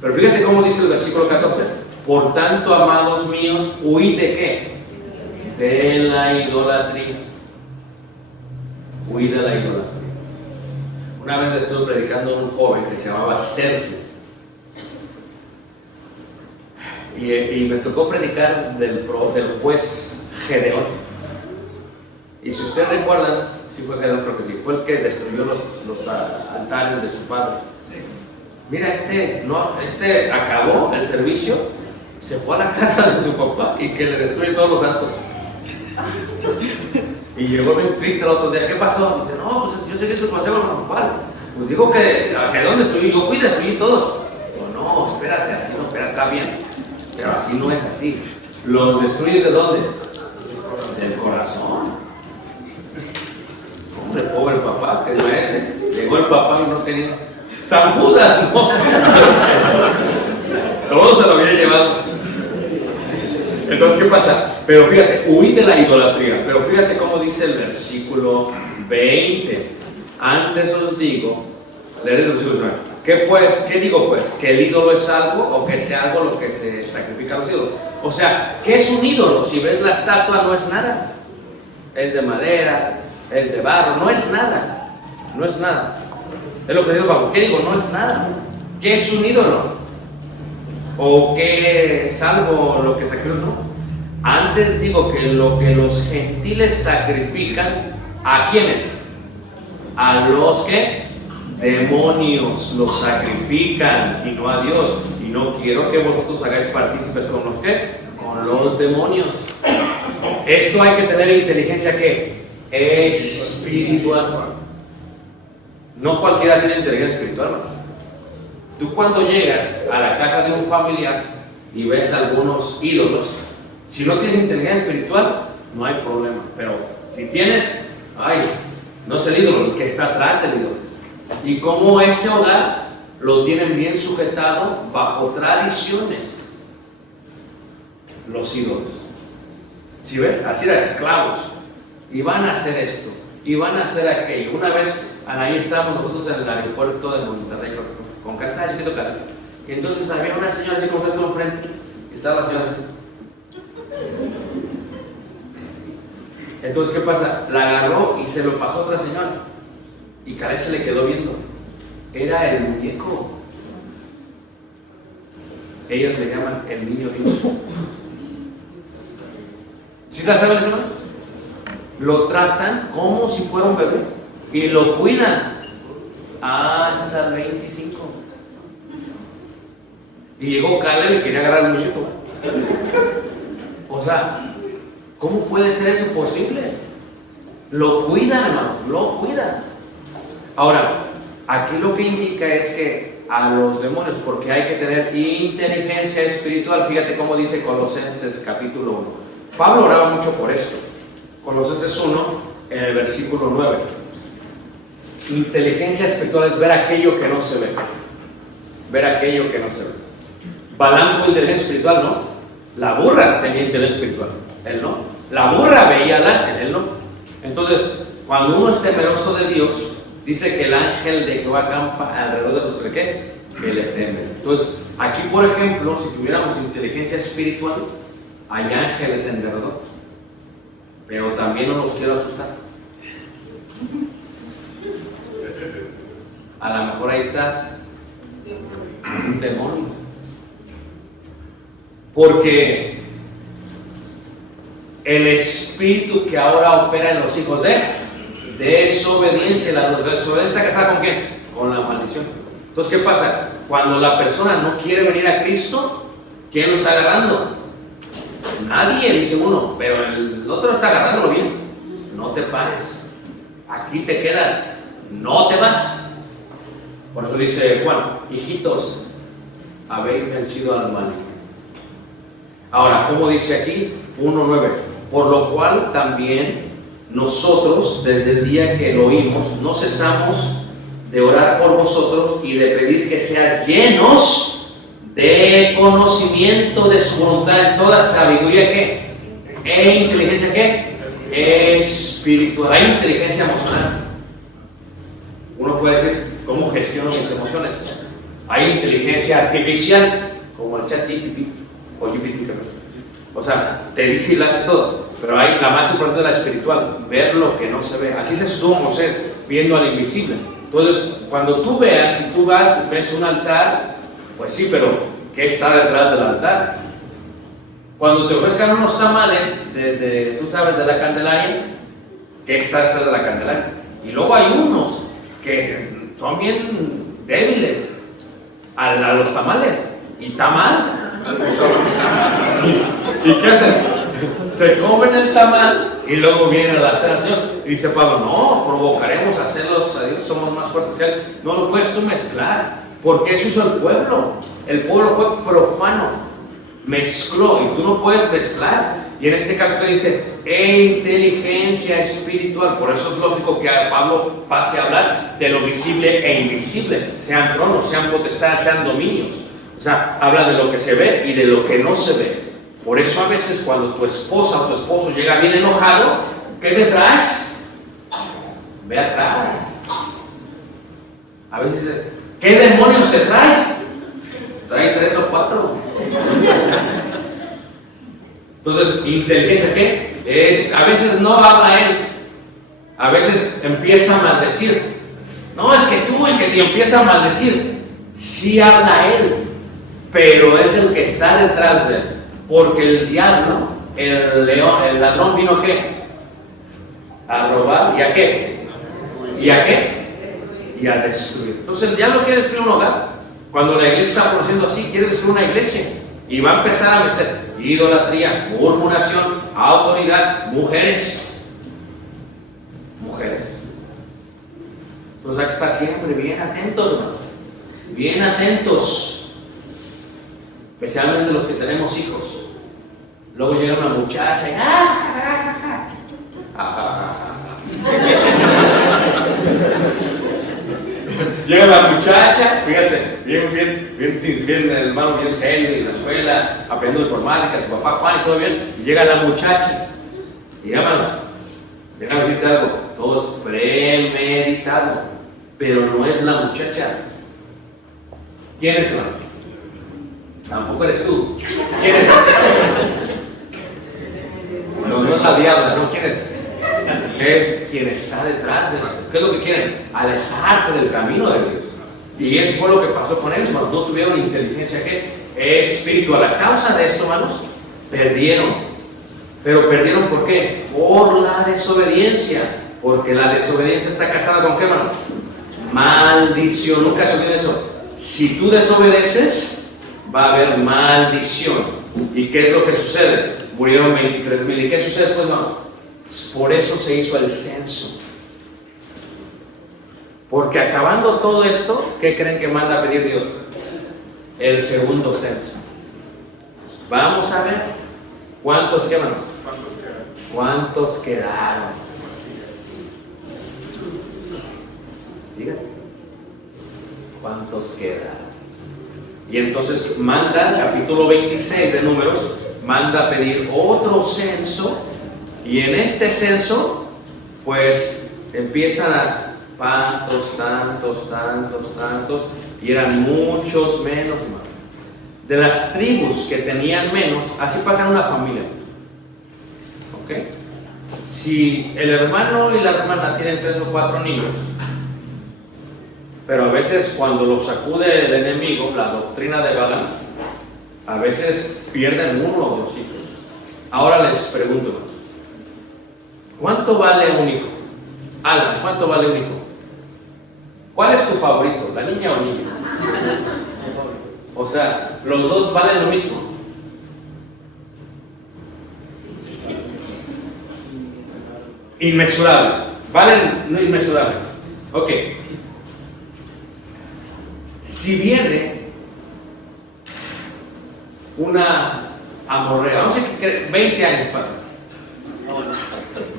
Pero fíjate cómo dice el versículo 14. Por tanto, amados míos, huid de qué? De la idolatría. Huid de la idolatría. Una vez le estuve predicando a un joven que se llamaba Sergio. Y me tocó predicar del juez Gedeón. Y si ustedes recuerdan, sí fue Gedeón, creo que sí, fue el que destruyó los altares de su padre. Mira, este acabó el servicio, se fue a la casa de su papá y que le destruye todos los santos. Y llegó bien triste el otro día. ¿Qué pasó? Dice, no, pues yo seguí su consejo, no, ¿cuál? Pues digo que a Gedeón destruyó, yo fui y destruí todo. No, espérate, así no, espera, está bien. Pero así no es así. ¿Los destruyes de dónde? Del corazón. Hombre, pobre papá, que no es ese. Llegó el papá y no tenía. San Judas, no. Todo se lo había llevado. Entonces, ¿qué pasa? Pero fíjate, huid de la idolatría. Pero fíjate cómo dice el versículo 20. Antes os digo, leer el versículo 19. ¿Qué digo pues? ¿Que el ídolo es algo o que sea algo lo que se sacrifica a los ídolos? O sea, ¿qué es un ídolo? Si ves la estatua, no es nada. Es de madera, es de barro, no es nada. No es nada. Es lo que digo, Pablo. ¿Qué digo? No es nada. ¿Qué es un ídolo? ¿O qué es algo lo que sacrifican? No. Antes digo que lo que los gentiles sacrifican, ¿a quiénes? A los que demonios los sacrifican y no a Dios. Y no quiero que vosotros hagáis partícipes con los que, con los demonios. Esto hay que tener inteligencia que espiritual. No cualquiera tiene inteligencia espiritual, ¿no? Tú cuando llegas a la casa de un familiar y ves algunos ídolos, si no tienes inteligencia espiritual, no hay problema. Pero si tienes, no es el ídolo, el que está atrás del ídolo. Y como ese hogar lo tienen bien sujetado bajo tradiciones, los ídolos. Si ves, así eran esclavos. Y van a hacer esto, y van a hacer aquello. Una vez, ahí estábamos nosotros en el aeropuerto de Monterrey, con cara, estaba chiquito cara. Y entonces había una señora así como está esto enfrente, y estaba la señora así. Entonces, ¿qué pasa? La agarró y se lo pasó a otra señora. Y Karen se le quedó viendo. Era el muñeco. Ellos le llaman el niño Dios. ¿Sí la saben, hermanos? Lo tratan como si fuera un bebé. Y lo cuidan hasta el 25. Y llegó Caleb y quería agarrar el muñeco. O sea, ¿cómo puede ser eso posible? Lo cuidan, hermano, lo cuidan. Ahora, aquí lo que indica es que a los demonios, porque hay que tener inteligencia espiritual. Fíjate cómo dice Colosenses capítulo 1. Pablo oraba mucho por esto. Colosenses 1, en el versículo 9. Inteligencia espiritual es ver aquello que no se ve. Ver aquello que no se ve. Balaam tuvo inteligencia espiritual, ¿no? La burra tenía inteligencia espiritual, él no. La burra veía al ángel, él no. Entonces, cuando uno es temeroso de Dios, dice que el ángel de Jehová acampa alrededor de los que le temen. Entonces, aquí por ejemplo, si tuviéramos inteligencia espiritual, hay ángeles en derredor. Pero también no los quiero asustar. A lo mejor ahí está un demonio. Porque el espíritu que ahora opera en los hijos de desobediencia, la desobediencia que está con quién? Con la maldición. Entonces, ¿qué pasa? Cuando la persona no quiere venir a Cristo, ¿quién lo está agarrando? Nadie, dice uno, pero el otro está agarrándolo bien. No te pares, aquí te quedas, no te vas. Por eso dice Juan, hijitos, habéis vencido al maligno. Ahora, ¿cómo dice aquí? 1:9. Por lo cual también nosotros, desde el día que lo oímos, no cesamos de orar por vosotros y de pedir que seas llenos de conocimiento de su voluntad en toda sabiduría, ¿qué? E inteligencia, ¿qué? Espiritual. Hay inteligencia emocional. Uno puede decir, ¿cómo gestiono mis emociones? Hay inteligencia artificial, como el ChatGPT o GPT. O sea, te dice y lo haces todo. Pero hay la más importante, la espiritual, ver lo que no se ve. Así se estuvo Moisés, viendo al invisible. Entonces, cuando tú veas, si tú vas, ves un altar, pues sí, pero ¿qué está detrás del altar? Cuando te ofrezcan unos tamales, tú sabes, de la Candelaria, ¿qué está detrás de la Candelaria? Y luego hay unos que son bien débiles a los tamales, y tamal. ¿Y qué hacen? Se comen el tamal y luego viene la celebración. Y dice Pablo, no, provocaremos a celos a Dios, somos más fuertes que Él. No lo puedes tú mezclar, porque eso hizo el pueblo. El pueblo fue profano, mezcló, y tú no puedes mezclar. Y en este caso te dice, inteligencia espiritual. Por eso es lógico que Pablo pase a hablar de lo visible e invisible, sean tronos, sean potestades, sean dominios. O sea, habla de lo que se ve y de lo que no se ve. Por eso a veces cuando tu esposa o tu esposo llega bien enojado, ¿qué te traes? Ve atrás. A veces dice, ¿qué demonios te traes? Trae 3 o 4. Entonces, inteligencia, ¿qué? A veces no habla él, a veces empieza a maldecir. No, es que tú el que te empieza a maldecir, sí habla él, pero es el que está detrás de él. Porque el diablo, el león, el ladrón vino ¿qué? A robar, ¿y a qué? ¿Y a qué? Y a destruir. Entonces el diablo quiere destruir un hogar. Cuando la iglesia está produciendo así, quiere destruir una iglesia. Y va a empezar a meter idolatría, murmuración, autoridad, mujeres. Entonces hay que estar siempre bien atentos, hermano. Bien atentos. Especialmente los que tenemos hijos. Luego llega una muchacha y llega la muchacha, fíjate, bien el hermano bien serio en la escuela, aprendiendo informática, su papá Juan y todo bien, y llega la muchacha, y hermanos, déjame decirte algo, todo es premeditado, pero no es la muchacha. ¿Quién es, hermano? Tampoco eres tú. ¿Quién es? No es la diabla, ¿no? ¿Quién es? Es quien está detrás de esto. ¿Qué es lo que quieren? Alejarte del camino de Dios. Y eso fue lo que pasó con ellos, hermanos. No tuvieron inteligencia espiritual. A causa de esto, hermanos, perdieron. Pero perdieron ¿por qué? Por la desobediencia. Porque la desobediencia está casada con ¿qué, hermanos? Maldición. Nunca se olviden eso. Si tú desobedeces, va a haber maldición. ¿Y qué es lo que sucede? Murieron 23,000. ¿Y qué sucede después, hermanos? Por eso se hizo el censo. Porque acabando todo esto, ¿qué creen que manda a pedir Dios? El segundo censo. Vamos a ver cuántos quedaron. ¿Cuántos quedaron? Díganme. ¿Cuántos quedaron? Y entonces manda, capítulo 26 de Números, manda a pedir otro censo. Y en este censo, pues empiezan a tantos, y eran muchos menos, hermano. De las tribus que tenían menos, así pasa en una familia. ¿Ok? Si el hermano y la hermana tienen 3 o 4 niños, pero a veces cuando los sacude el enemigo, la doctrina de Balaam, a veces pierden 1 o 2 hijos. Ahora les pregunto, ¿cuánto vale un hijo? Alan, ¿cuánto vale un hijo? ¿Cuál es tu favorito? ¿La niña o el niño? O sea, los dos valen lo mismo. Inmesurable. Valen no inmesurable. Ok. Si viene una amorrea, vamos a decir que 20 años pasan,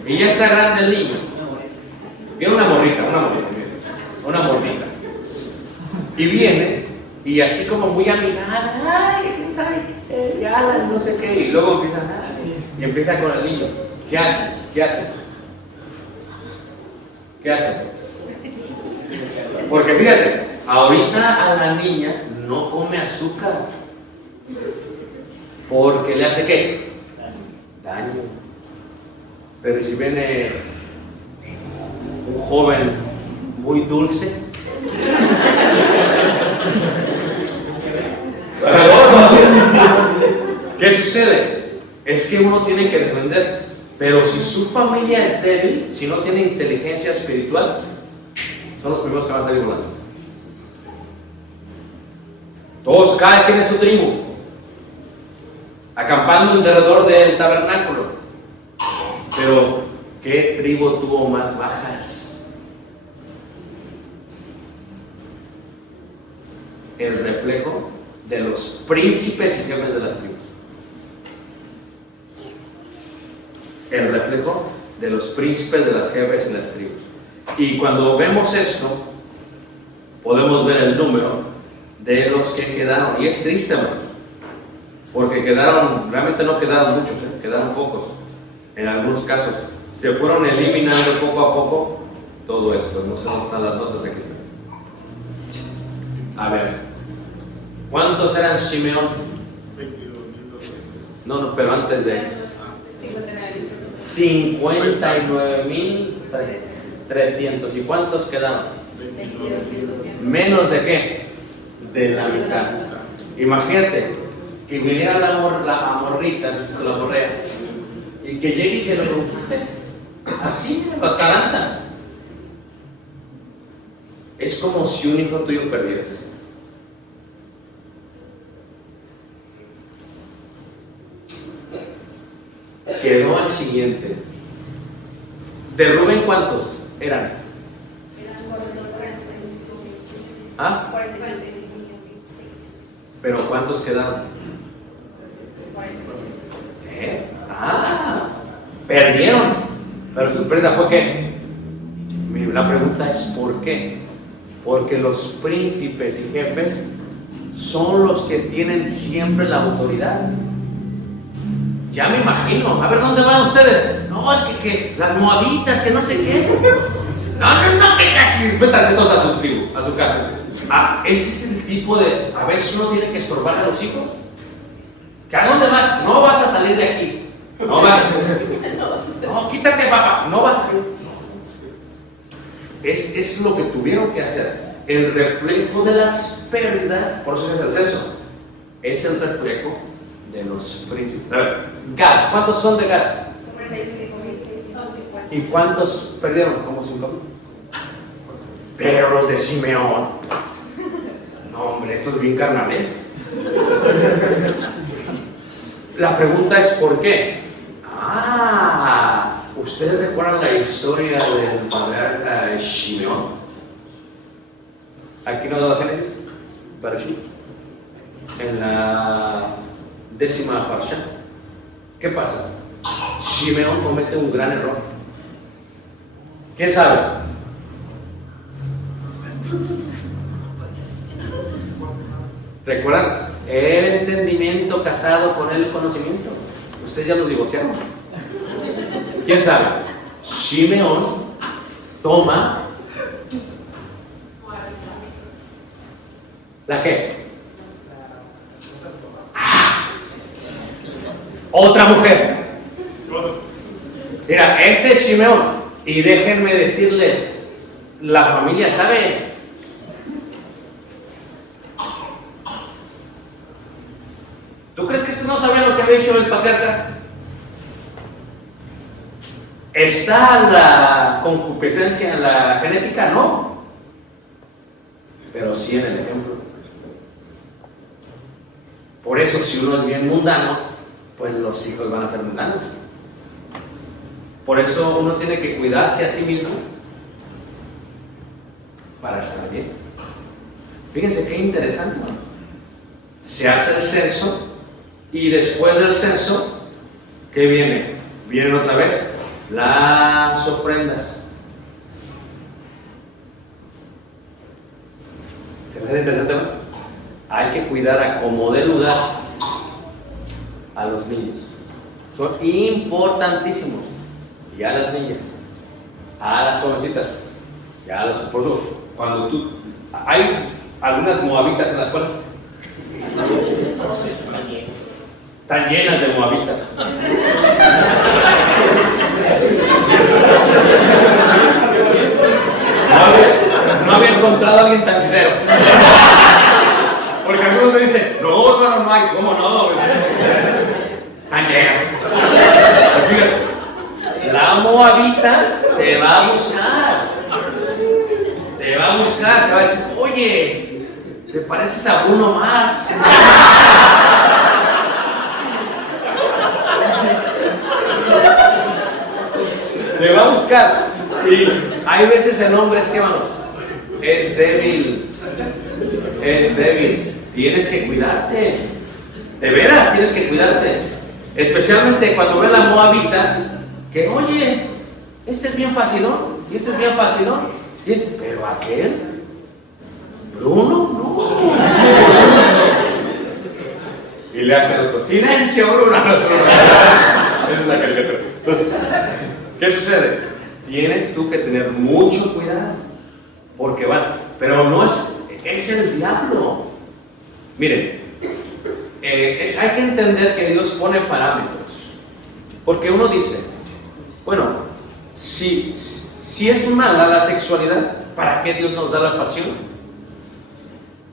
y ya está grande el niño. Viene una morrita, y viene, y así como muy amigada, ay, quién sabe qué, ya no sé qué, y luego empieza con el niño. ¿Qué hace? Porque fíjate, ahorita a la niña no come azúcar, porque le hace ¿qué? Daño. Pero ¿y si viene un joven muy dulce? ¿Qué sucede? Es que uno tiene que defender, pero si su familia es débil, si no tiene inteligencia espiritual, son los primeros que van a salir volando. Todos, cada quien en su tribu, acampando alrededor del tabernáculo. Pero, ¿qué tribu tuvo más bajas? El reflejo de los príncipes y jefes de las tribus. El reflejo de los príncipes de las jefes y las tribus. Y cuando vemos esto, podemos ver el número de los que quedaron. Y es triste, hermanos, porque quedaron, realmente no quedaron muchos, quedaron pocos. En algunos casos se fueron eliminando poco a poco todo esto. No sé dónde están las notas, aquí están. A ver, ¿cuántos eran Simeón? 22,200. No, pero antes de eso. 59,300. ¿Y cuántos quedaron? 22,200. ¿Menos de qué? De la mitad. Imagínate que viniera la amorrita, la morrea, y que llegue y que lo conquiste. Así, la Atalanta. Es como si un hijo tuyo perdieras. Quedó al siguiente. ¿De Rubén cuántos eran? ¿Ah? ¿Pero cuántos quedaron? Perdieron. Pero su pérdida fue ¿qué? La pregunta es ¿por qué? Porque los príncipes y jefes son los que tienen siempre la autoridad. Ya me imagino. A ver, ¿dónde van ustedes? No, es que las moabitas, que no sé qué. No, que métanse todos a su tribu, a su casa. Ese es el tipo de... A veces uno tiene que estorbar a los hijos. ¿Que a dónde vas? No vas a salir de aquí. No vas. No, quítate, papá. No vas. Es lo que tuvieron que hacer. El reflejo de las pérdidas, por eso es el censo, es el reflejo de los príncipes. A ver, Gad, ¿cuántos son de Gad? ¿Y cuántos perdieron? Como 5,000. Pero los de Simeón, no hombre, estos bien carnales. La pregunta es ¿por qué? ¿Ustedes recuerdan la historia del patriarca Simeón? Aquí nos da la Génesis, Bereshit, en la 10ª parsha. ¿Qué pasa? Simeón comete un gran error. ¿Quién sabe? ¿Recuerdan? El entendimiento casado con el conocimiento. Ustedes ya los divorciaron. ¿Quién sabe? Simeón toma ¿la qué? Otra mujer. Mira, este es Simeón. Y déjenme decirles, la familia sabe. ¿Tú crees que esto no sabía lo que había hecho el patriarca? ¿Está la concupiscencia en la genética? No. Pero sí en el ejemplo. Por eso, si uno es bien mundano, pues los hijos van a ser mundanos. Por eso uno tiene que cuidarse a sí mismo para estar bien. Fíjense qué interesante, ¿no? Se hace el censo Y después del censo, ¿qué viene? Vienen otra vez las ofrendas. ¿Se me hace interesante, no? Hay que cuidar a como dé lugar a los niños. Son importantísimos. Y a las niñas, a las jovencitas, y a los esposos. Cuando tú. Hay algunas moabitas en las cuales están llenas de moabitas. No había encontrado a alguien tan sincero. Porque algunos me dicen, no hay, ¿cómo no? Están llenas. Pero fíjate, la moabita te va a buscar. Te va a buscar, te va a decir, oye, ¿te pareces a uno más? Te va a buscar. Y hay veces el hombre es que, vamos, es débil. Es débil. Tienes que cuidarte. De veras, tienes que cuidarte. Especialmente cuando ve la moabita, que, oye, este es bien facilón, y este es bien facilón, y este, pero aquel, Bruno, no. Y le hace el otro, silencio, Bruno. Es una caricatura. Entonces, ¿qué sucede? Tienes tú que tener mucho cuidado, porque van, pero no es el diablo. Miren, hay que entender que Dios pone parámetros, porque uno dice, bueno, si es mala la sexualidad, ¿para qué Dios nos da la pasión?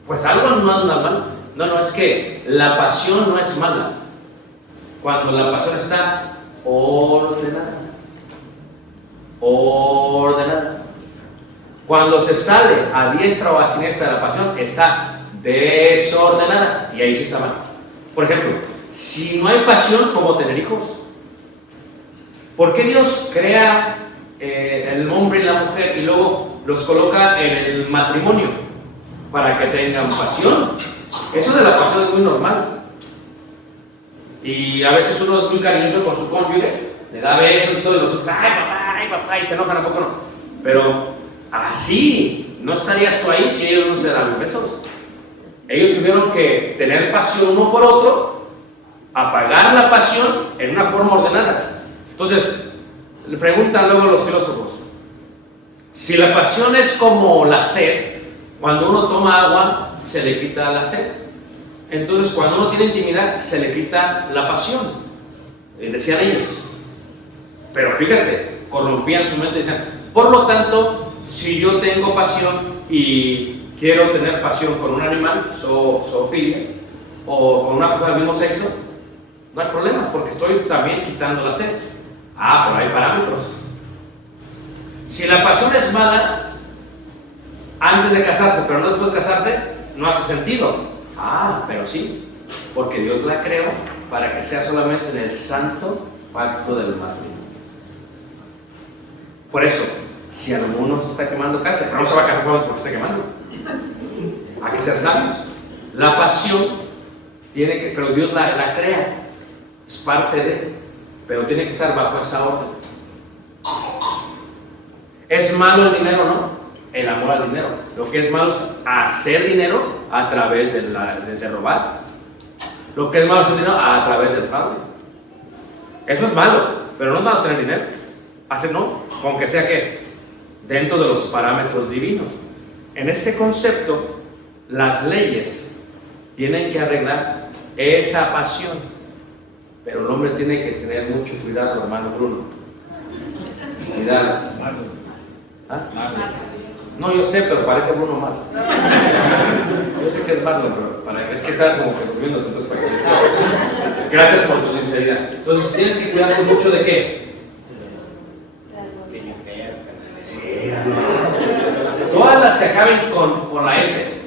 Pues algo no anda mal. No, es que la pasión no es mala, cuando la pasión está ordenada. Cuando se sale a diestra o a siniestra de la pasión, está desordenada, y ahí sí está mal. Por ejemplo, si no hay pasión, ¿cómo tener hijos? ¿Por qué Dios crea el hombre y la mujer y luego los coloca en el matrimonio? Para que tengan pasión. Eso de la pasión es muy normal. Y a veces uno es muy cariñoso con su cónyuge, le da besos y todo, y los otros, ay papá, y se enojan, ¿a poco no? Pero así no estarías tú ahí si ellos no se dan besos. Ellos tuvieron que tener pasión uno por otro, apagar la pasión en una forma ordenada. Entonces, le preguntan luego los filósofos, si la pasión es como la sed, cuando uno toma agua, se le quita la sed. Entonces, cuando uno tiene intimidad, se le quita la pasión. Decían ellos. Pero fíjate, corrompían su mente y decían, por lo tanto, si yo tengo pasión y quiero tener pasión con un animal, zoofilia, o con una persona del mismo sexo, no hay problema, porque estoy también quitando la sed. Pero hay parámetros. Si la pasión es mala antes de casarse, pero no después de casarse, no hace sentido. Pero sí, porque Dios la creó para que sea solamente en el santo pacto del matrimonio. Por eso, si alguno se está quemando casa, pero no se va a casar solamente porque se está quemando. Hay que ser sabios. La pasión tiene que, pero Dios la crea, es parte de, pero tiene que estar bajo esa orden. ¿Es malo el dinero? No. El amor al dinero. Lo que es malo es hacer dinero a través de robar. Lo que es malo es hacer dinero a través del fraude. Eso es malo, pero no es malo tener dinero. Hacer no, aunque sea que dentro de los parámetros divinos. En este concepto, las leyes tienen que arreglar esa pasión, pero el hombre tiene que tener mucho cuidado, hermano Bruno. Cuidado. No, yo sé, pero parece Bruno Mars. Yo sé que es Marlon, pero es que está como que durmiéndose, entonces para que se... Gracias por tu sinceridad. Entonces tienes que cuidarte mucho de qué. Sí, todas las que acaben con la S.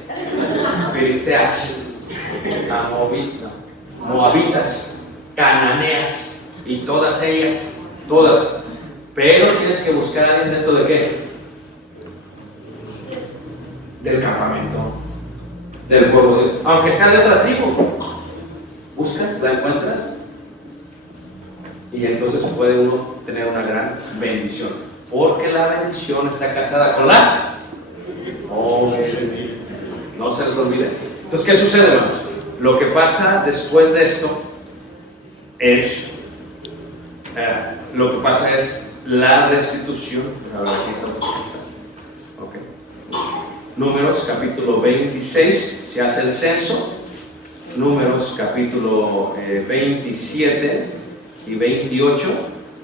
Filisteas, moabitas, cananeas, y todas ellas, todas. Pero tienes que buscar a alguien dentro de qué. Del campamento, del pueblo de Dios, aunque sea de otra tribu. buscas, la encuentras, y entonces puede uno tener una gran bendición, porque la bendición está casada con la obediencia. No se les olvide. Entonces, ¿qué sucede, hermanos? Lo que pasa después de esto es la restitución. A ver, aquí estamos. Okay. Números capítulo 26, se hace el censo. Números capítulo 27 y 28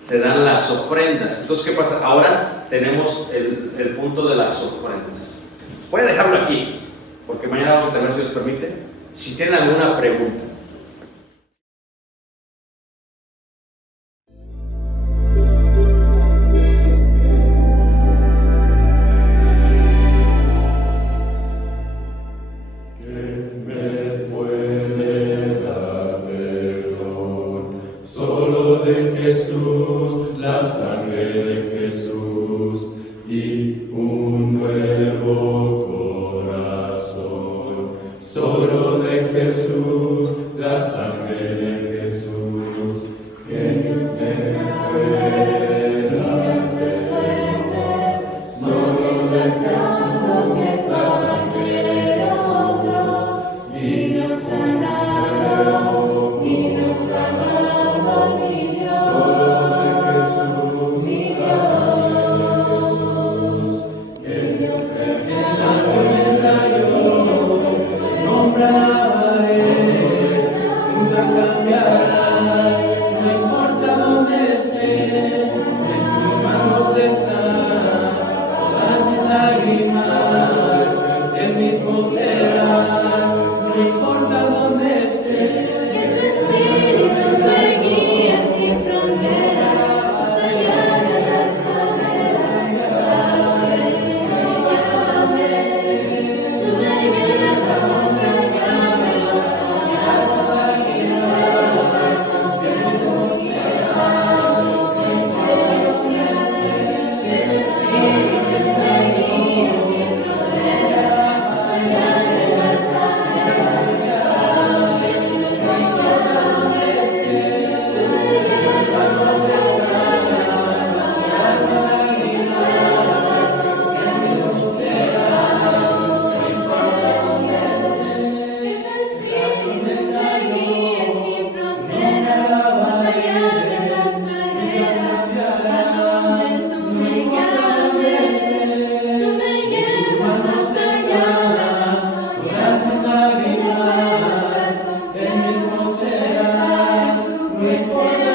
se dan las ofrendas. Entonces, ¿qué pasa? Ahora tenemos el punto de las ofrendas. Voy a dejarlo aquí, porque mañana vamos a tener, si os permite, si tienen alguna pregunta. Jesús, la sangre de Jesús y un nuevo corazón. Solo de Jesús, la sangre de Jesús, que nos puede fuerte. Solo de Jesús, la sangre de nosotros y nos sanado, y nos sanado, mi Dios. Solo de Jesús, mi Dios, que Dios En la tormenta yo nombraré, nunca cambiarás, no importa dónde esté, en tus manos están todas mis lágrimas, el mismo serás, no importa dónde esté. Que tu espíritu me guíe sin fronteras, más allá de las barreras, a donde tú me llames. Tú me llevas más allá de lo soñado, y de los vastos vientos y estados, presencias. Que tu espíritu me guíe sin fronteras, más allá de las barreras, a donde tú me llames. Tú me llevas más allá de lo soñado, y de los vastos vientos y estados, presencias. Que tu espíritu me guíe sin fronteras, más allá de las barreras, a donde tú me llames. Tú me llevas más allá de lo Todas mis soñado, y de lágrimas, los vastos el mismo vientos y serás, estados, no importa